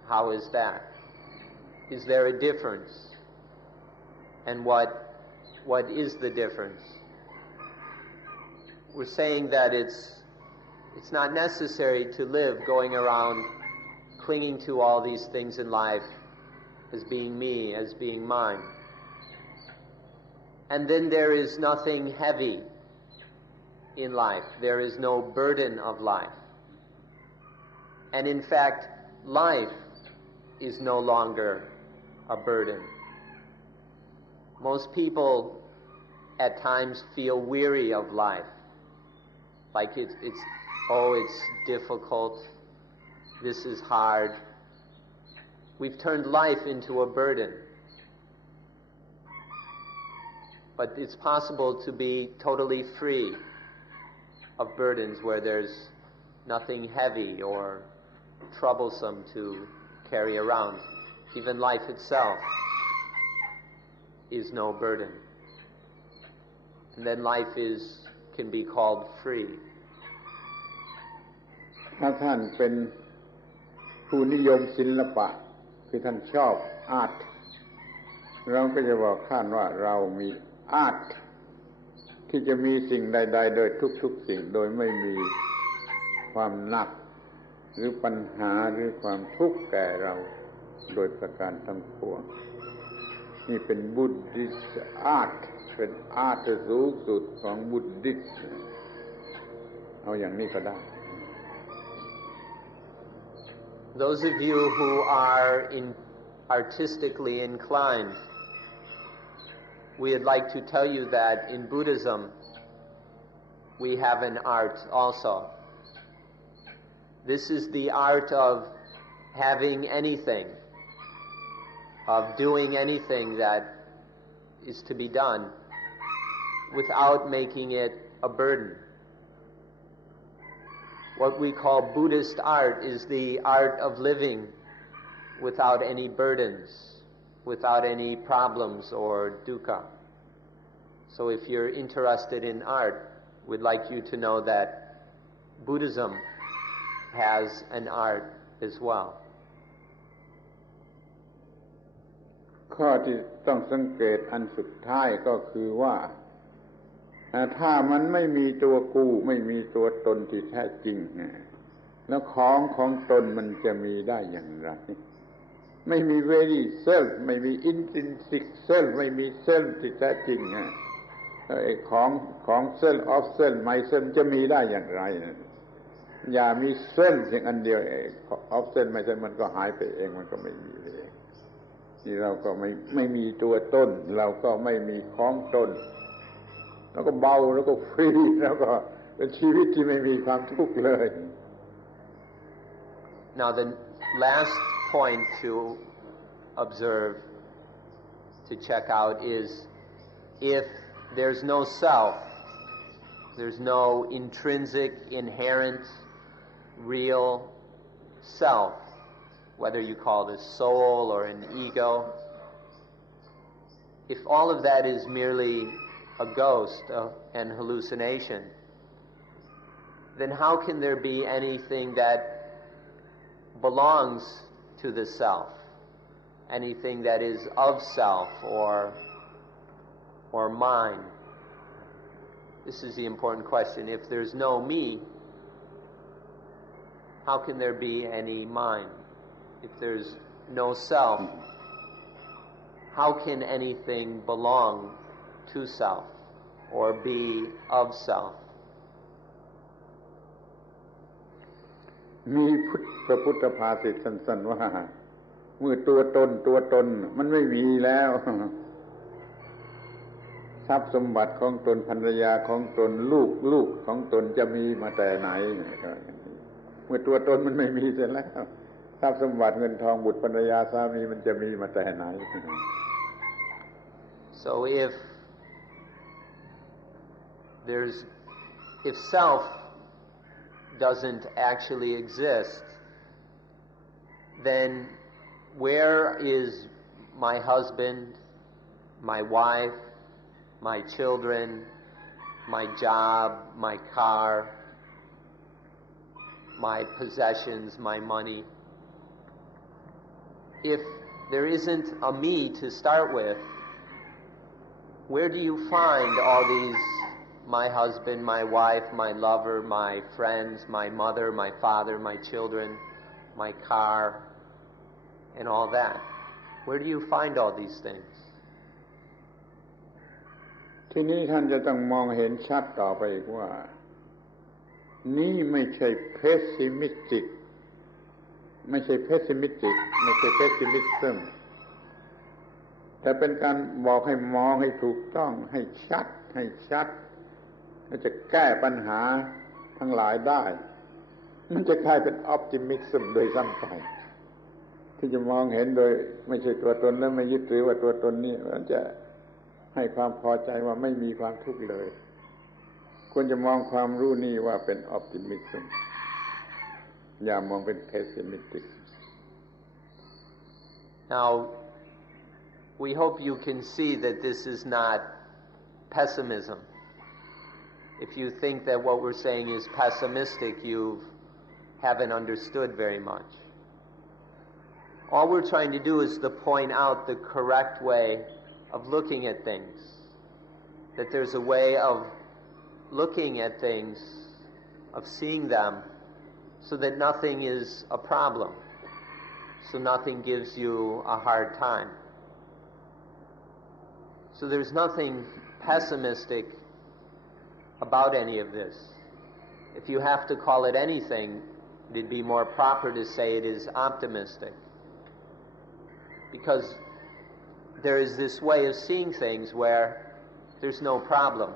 how is that? Is there a difference? And what is the difference? We're saying that it's not necessary to live going around clinging to all these things in life as being me, as being mine. And then there is nothing heavy in life. There is no burden of life. And in fact, life is no longer a burden. Most people at times feel weary of life. Like it's difficult. This is hard. We've turned life into a burden. But it's possible to be totally free of burdens where there's nothing heavy or troublesome to carry around. Even life itself is no burden. And then life can be called free. ถ้าท่านเป็นผู้นิยมศิลปะคือท่านชอบอาร์ตเราก็จะบอกท่านว่าเรามีอาร์ตที่จะมีสิ่งใดๆโดยทุกๆสิ่งโดยไม่มีความหนักหรือปัญหาหรือความทุกข์แก่เราโดยประการทั้งปวงนี่เป็น Buddhist Art เป็นอาร์ตสูงสุดของ Buddhist เอาอย่างนี้ก็ได้ Those of you who are artistically inclined, we'd like to tell you that in Buddhism we have an art also. This is the art of having anything, of doing anything that is to be done without making it a burden. What we call Buddhist art is the art of living without any burdens, without any problems or dukkha. So if you're interested in art, we'd like you to know that Buddhism has an art as well. ข ข้อที่ต้องสังเกตอันสุดท้ายก็คือว่าถ้ามันไม่มีตัวกูไม่มีตัวตนที่แท้จริงแล้วของตนมันจะมีได้อย่างไรไม่มี very self ไม่มี intrinsic self ไม่มี self ที่แท้จริงไอ้ของ self of self myself จะมีได้อย่างไรอย่ามี self เพียงอันเดียว of self myself มันก็หายไปเองมันก็ไม่มีเองที่เราก็ไม่มีตัวตนเราก็ไม่มีของตนแล้วก็เบาแล้วก็ฟรีแล้วก็เป็นชีวิตที่ไม่มีความทุกข์เลย Now the last point to observe, to check out is if there's no self, there's no intrinsic, inherent, real self, whether you call it a soul or an ego, if all of that is merely a ghost and hallucination, then how can there be anything that belongs to the self, anything that is of self or mine? This is the important question. If there's no me, how can there be any mine? If there's no self, how can anything belong to self or be of self? มีพระพุทธภาษิตสั้นๆว่าเมื่อตัวตนมันไม่มีแล้วทรัพย์สมบัติของตนภรรยาของตนลูกของตนจะมีมาแต่ไหนเมื่อตัวตนมันไม่มีเสร็จแล้วทรัพย์สมบัติเงินทองบุตรภรรยาสามีมันจะมีมาแต่ไหน So if self doesn't actually exist, then where is my husband, my wife, my children, my job, my car, my possessions, my money? If there isn't a me to start with, where do you find all these, my husband, my wife, my lover, my friends, my mother, my father, my children, my car, and all that? Where do you find all these things? ทีนี้ท่านจะต้องมองเห็นชัดต่อไปอีกว่านี่ไม่ใช่ pessimistic ไม่ใช่ pessimistic ไม่ใช่ pessimism แต่เป็นการบอกให้มองให้ถูกต้องให้ชัดแล้วจะแก้ปัญหาทั้งหลายได้มันจะกลายเป็น optimism โดยซ้ำไปที่จะมองเห็นโดยไม่ใช่ตัวตนและไม่ยึดถือว่าตัวตนนี่มันจะให้ความพอใจว่าไม่มีความทุกข์เลยควรจะมองความรู้นี่ว่าเป็น optimism อย่ามองเป็น pessimistic. Now we hope you can see that this is not pessimism. If you think that what we're saying is pessimistic, you haven't understood very much. All we're trying to do is to point out the correct way of looking at things, that there's a way of looking at things, of seeing them, so that nothing is a problem, so nothing gives you a hard time. So there's nothing pessimistic about any of this. If you have to call it anything, it'd be more proper to say it is optimistic. Because there is this way of seeing things where there's no problem.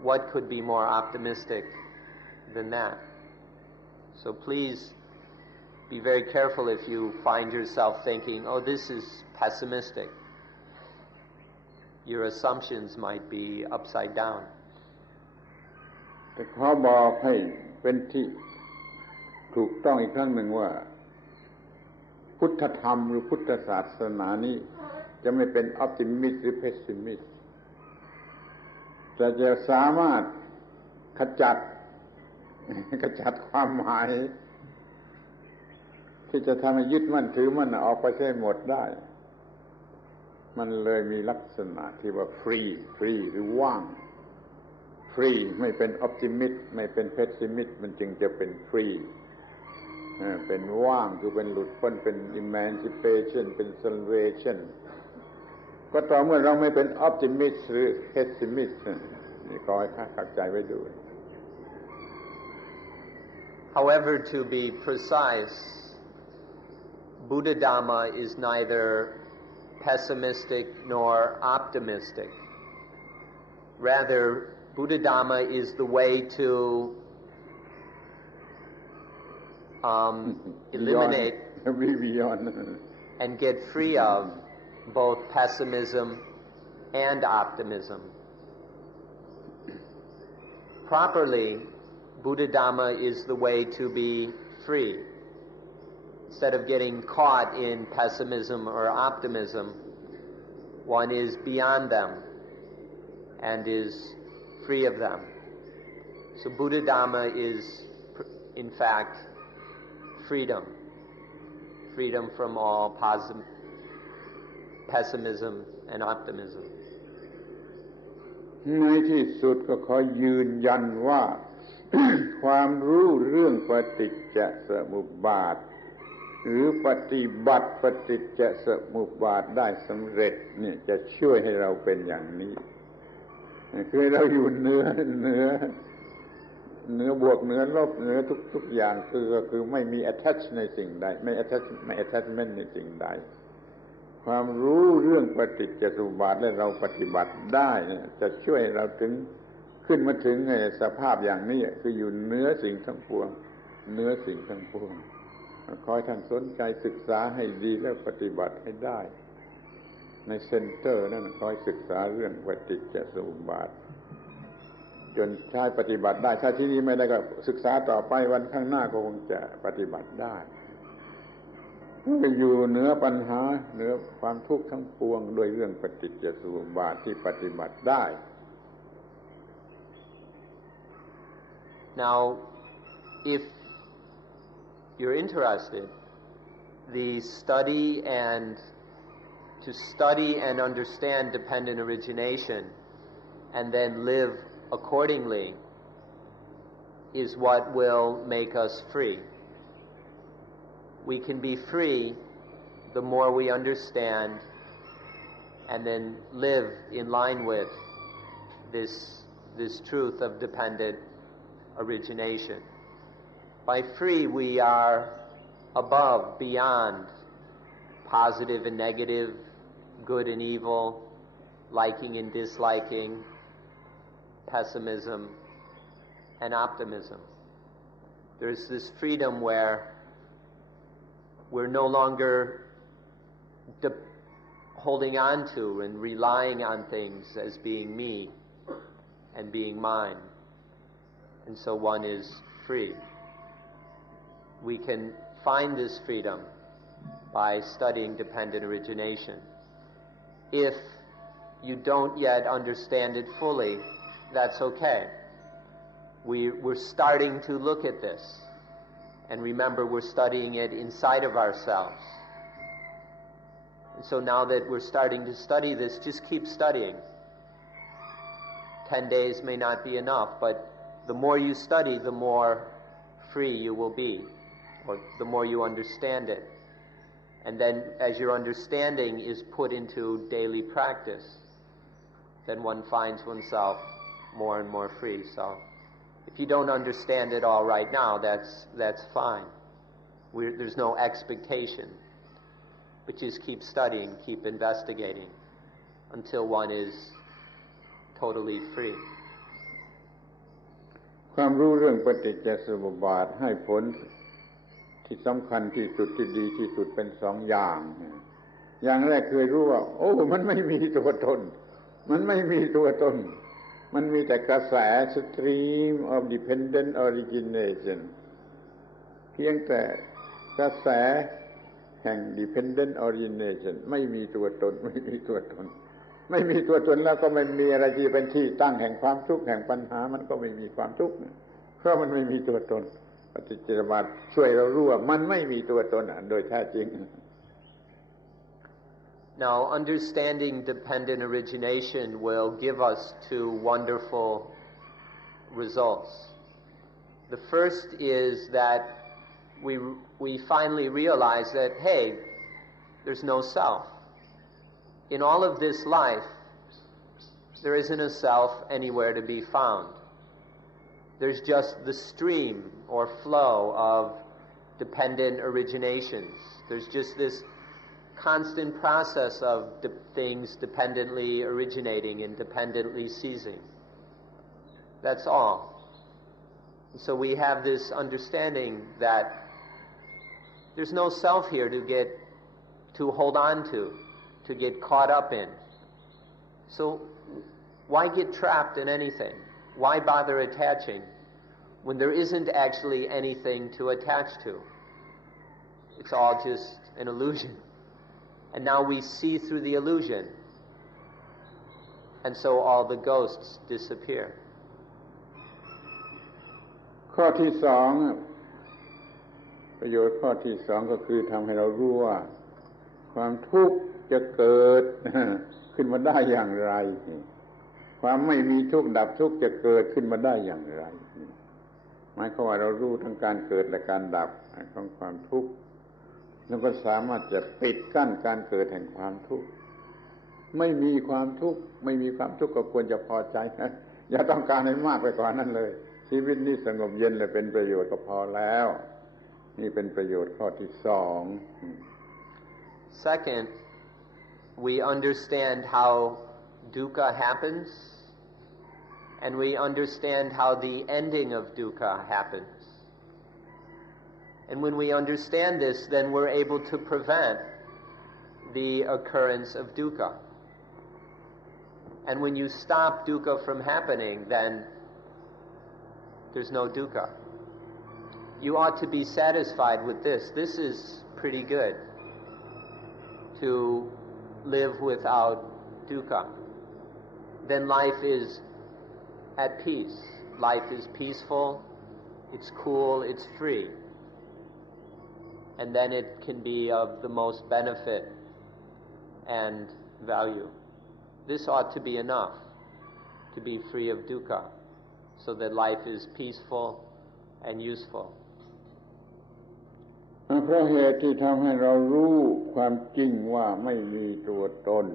What could be more optimistic than that? So please be very careful if you find yourself thinking, oh, this is pessimistic. Your assumptions might be upside down. แต่ขอบอกให้เป็นที่ถูกต้องอีกครั้งหนึ่งว่าพุทธธรรมหรือพุทธศาสนานี้จะไม่เป็น optimist หรือ pessimist แต่จะสามารถขจัดความหมายที่จะทำให้ยึดมั่นถือมั่นออกไปใช้หมดได้ มันเลยมีลักษณะที่ว่าฟรีหรือว่างฟรีไม่เป็นออพติมิสต์ไม่เป็นเพสซิมิสต์มันจึงจะเป็นฟรีเป็นว่างคือเป็นหลุดพ้นเป็น emancipation เป็น salvation ก็ต่อเมื่อเราไม่เป็นออพติมิสต์หรือ pessimist นี่ขอให้เข้าใจไว้ด้วย However, to be precise, Buddha Dhamma is neither pessimistic nor optimistic. Rather, Buddha Dhamma is the way to eliminate and get free of both pessimism and optimism. Properly, Buddha Dhamma is the way to be free. Instead of getting caught in pessimism or optimism, one is beyond them and is free of them. So Buddha Dhamma is, in fact, freedom from all pessimism and optimism. ในที่สุดก็ขอยืนยันว่า ความรู้เรื่องปฏิจจสมุปบาทหรือปฏิบัติปฏิจจสมุปบาทได้สำเร็จเนี่ยจะช่วยให้เราเป็นอย่างนี้คือเราอยู่เหนือบวกเหนือลบเหนือทุกอย่างคือไม่มี attach ในสิ่งใดไม่ attachment ในสิ่งใดความรู้เรื่องปฏิจจสมุปบาทและเราปฏิบัติได้จะช่วยเราถึงขึ้นมาถึงสภาพอย่างนี้คืออยู่เหนือสิ่งทั้งปวงเหนือสิ่งทั้งปวงขอให้ท่านสนใจศึกษาให้ดีแล้วปฏิบัติให้ได้ในเซ็นเตอร์นั่นขอให้ศึกษาเรื่องปฏิจจสมุปบาทจนใช้ปฏิบัติได้ถ้าที่นี้ไม่ได้ก็ศึกษาต่อไปวันข้างหน้าก็คงจะปฏิบัติได้ก็อยู่เหนือปัญหาเหนือความทุกข์ทั้งปวงโดยเรื่องปฏิจจสมุปบาทที่ปฏิบัติได้ Now, if you're interested, to study and understand dependent origination and then live accordingly is what will make us free. We can be free the more we understand and then live in line with this truth of dependent origination. By free, we are above, beyond positive and negative, good and evil, liking and disliking, pessimism and optimism. There's this freedom where we're no longer holding on to and relying on things as being me and being mine. And so one is free. We can find this freedom by studying dependent origination. If you don't yet understand it fully, that's okay. We're starting to look at this. And remember, we're studying it inside of ourselves. And so now that we're starting to study this, just keep studying. 10 days may not be enough, but the more you study, the more free you will be, or the more you understand it. And then as your understanding is put into daily practice, then one finds oneself more and more free. So if you don't understand it all right now, that's fine. There's no expectation. But just keep studying, keep investigating until one is totally free. ความรู้เรื่องปฏิจจสมุปบาทให้ผลที่สำคัญที่สุดที่ดีที่สุดเป็นสองอย่างอย่างแรกเคยรู้ว่าโอ้มันไม่มีตัวตนมันไม่มีตัวตนมันมีแต่กระแส stream of dependent origination เพียงแต่กระแสแห่ง dependent origination ไม่มีตัวตนไม่มีตัวตนไม่มีตัวตนแล้วก็ไม่มีอะไรที่เป็นที่ตั้งแห่งความทุกข์แห่งปัญหามันก็ไม่มีความทุกข์เพราะมันไม่มีตัวตนปฏิจจสมุปบาทช่วยเรารู้ว่ามันไม่มีตัวตนโดยแท้จริง Now, understanding dependent origination will give us two wonderful results. The first is that we finally realize that, hey, there's no self. In all of this life, there isn't a self anywhere to be found. There's just the stream or flow of dependent originations. There's just this constant process of things dependently originating and dependently ceasing. That's all. So we have this understanding that there's no self here to hold on to get caught up in. So why get trapped in anything? Why bother attaching when there isn't actually anything to attach to? It's all just an illusion. And now we see through the illusion. And so all the ghosts disappear. ข้อที่สองประโยชน์ข้อที่สองก็คือทำให้เรารู้ว่าความทุกข์จะเกิดขึ้นมาได้อย่างไรความไม่มีทุกข์ดับทุกข์จะเกิดขึ้นมาได้อย่างไรหมายความว่าเรารู้ทั้งการเกิดและการดับของความทุกข์แล้วก็สามารถจะปิดกั้นการเกิดแห่งความทุกข์ไม่มีความทุกข์ก็ควรจะพอใจนะอย่าต้องการให้มากไปกว่านั้นเลยชีวิตนี้สงบเย็นและเป็นประโยชน์ก็พอแล้วนี่เป็นประโยชน์ข้อที่สอง Second, we understand how dukkha happens, and we understand how the ending of dukkha happens. And when we understand this, then we're able to prevent the occurrence of dukkha. And when you stop dukkha from happening, then there's no dukkha. You ought to be satisfied with this. This is pretty good, to live without dukkha. Then life is at peace. Life is peaceful, it's cool, it's free. And then it can be of the most benefit and value. This ought to be enough to be free of dukkha, so that life is peaceful and useful. เพราะเหตุที่ทำให้เรารู้ความจริงว่าไม่มีตัวตน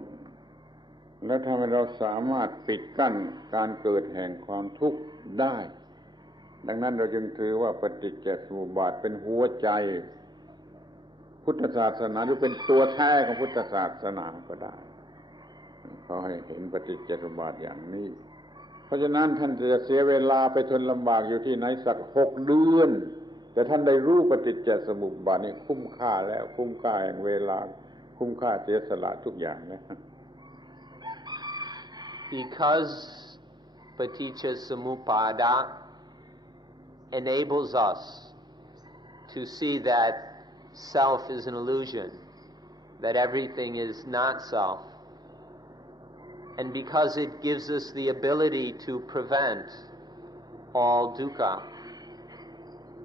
และทำให้เราสามารถปิดกั้นการเกิดแห่งความทุกข์ได้ดังนั้นเราจึงถือว่าปฏิจจสมุปบาทเป็นหัวใจพุทธศาสนาหรือเป็นตัวแท้ของพุทธศาสนาก็ได้ขอให้เห็นปฏิจจสมุปบาทอย่างนี้เพราะฉะนั้นท่านจะเสียเวลาไปทนลำบากอยู่ที่ไหนสัก6 เดือนแต่ท่านได้รู้ปฏิจจสมุปบาทนี่คุ้มค่าแล้วคุ้มค่าแห่งเวลาคุ้มค่าเสียสละทุกอย่างนะ Because paticca samuppada enables us to see that self is an illusion, that everything is not self, and because it gives us the ability to prevent all dukkha.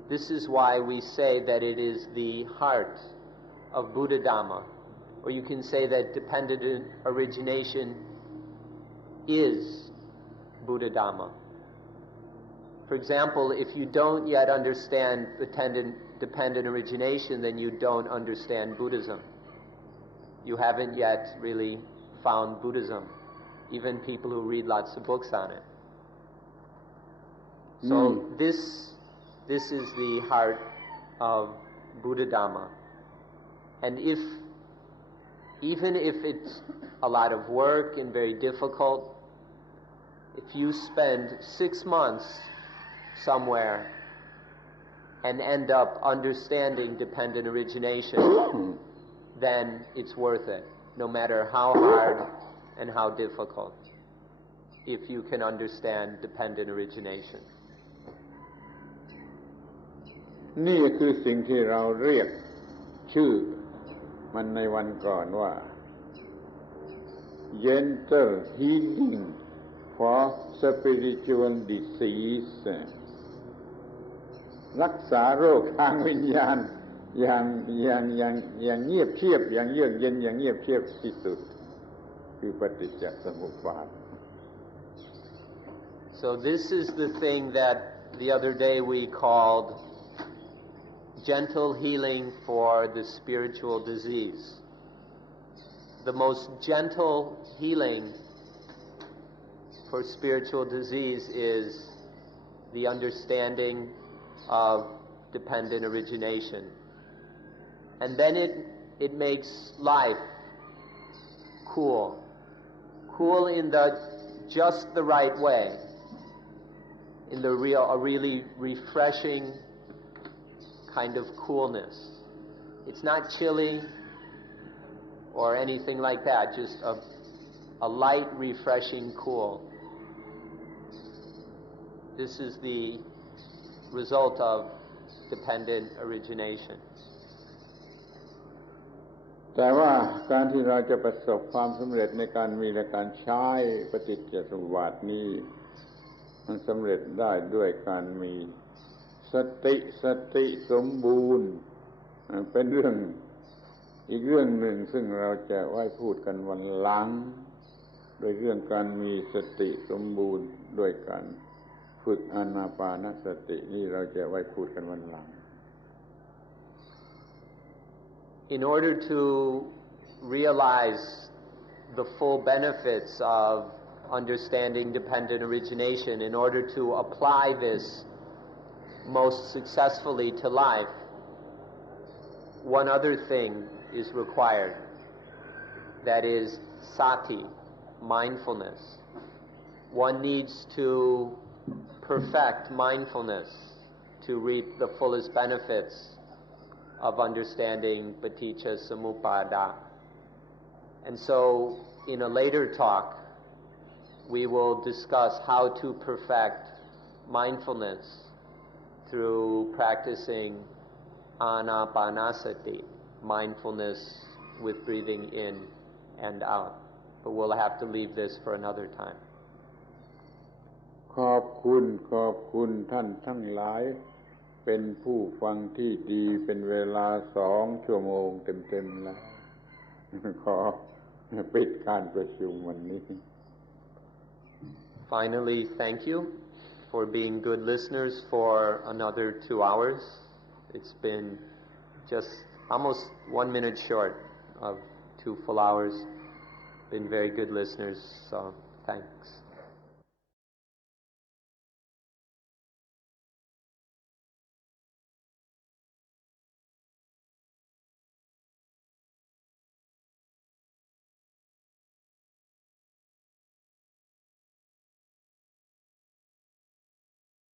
This is why we say that it is the heart of Buddha Dhamma, or you can say that dependent origination is Buddha Dhamma. For example, if you don't yet understand dependent origination, then you don't understand Buddhism. You haven't yet really found Buddhism, even people who read lots of books on it. So this is the heart of Buddha Dhamma. And even if it's a lot of work and very difficult, if you spend 6 months somewhere and end up understanding dependent origination, then it's worth it, no matter how hard and how difficult, if you can understand dependent origination. นี่คือสิ่งที่เราเรียกชื่อมันในวันก่อนว่า Gentle Healing for Spiritual Disease รักษาโรคทางวิญญาณ อย่างเงียบเชียบอย่างเยือกเย็นอย่างเงียบเชียบที่สุดคือปฏิจจสมุปบาท So this is the thing that the other day we called gentle healing for the spiritual disease. The most gentle healing for spiritual disease is the understanding of dependent origination. And then it makes life cool in just the right way, in a really refreshing kind of coolness. It's not chilly or anything like that, just a light, refreshing cool. This is the result of dependent origination. แต่ว่าการที่เราจะประสบความสำเร็จในการมีและการใช้ปฏิจจสมุปบาทนี้มันสำเร็จได้ด้วยการมีสติสมบูรณ์เป็นอีกเรื่องหนึ่งซึ่งเราจะไว้พูดกันวันหลังโดยเรื่องการมีสติสมบูรณ์ด้วยการฝึกอานาปานสตินี่เราจะไว้พูดกันวันหลัง In order to realize the full benefits of understanding dependent origination, in order to apply this most successfully to life, one other thing is required. That is sati, mindfulness. One needs to perfect mindfulness to reap the fullest benefits of understanding paticca samuppada. And so, in a later talk, we will discuss how to perfect mindfulness through practicing anapanasati, mindfulness with breathing in and out. But we'll have to leave this for another time. ขอบคุณท่านทั้งหลายเป็นผู้ฟังที่ดีเป็นเวลา2 ชั่วโมงเต็มๆแล้วขอปิดการประชุมวันนี้ Finally, thank you for being good listeners for another 2 hours. It's been just almost 1 minute short of 2 full hours. Been very good listeners, so thanks.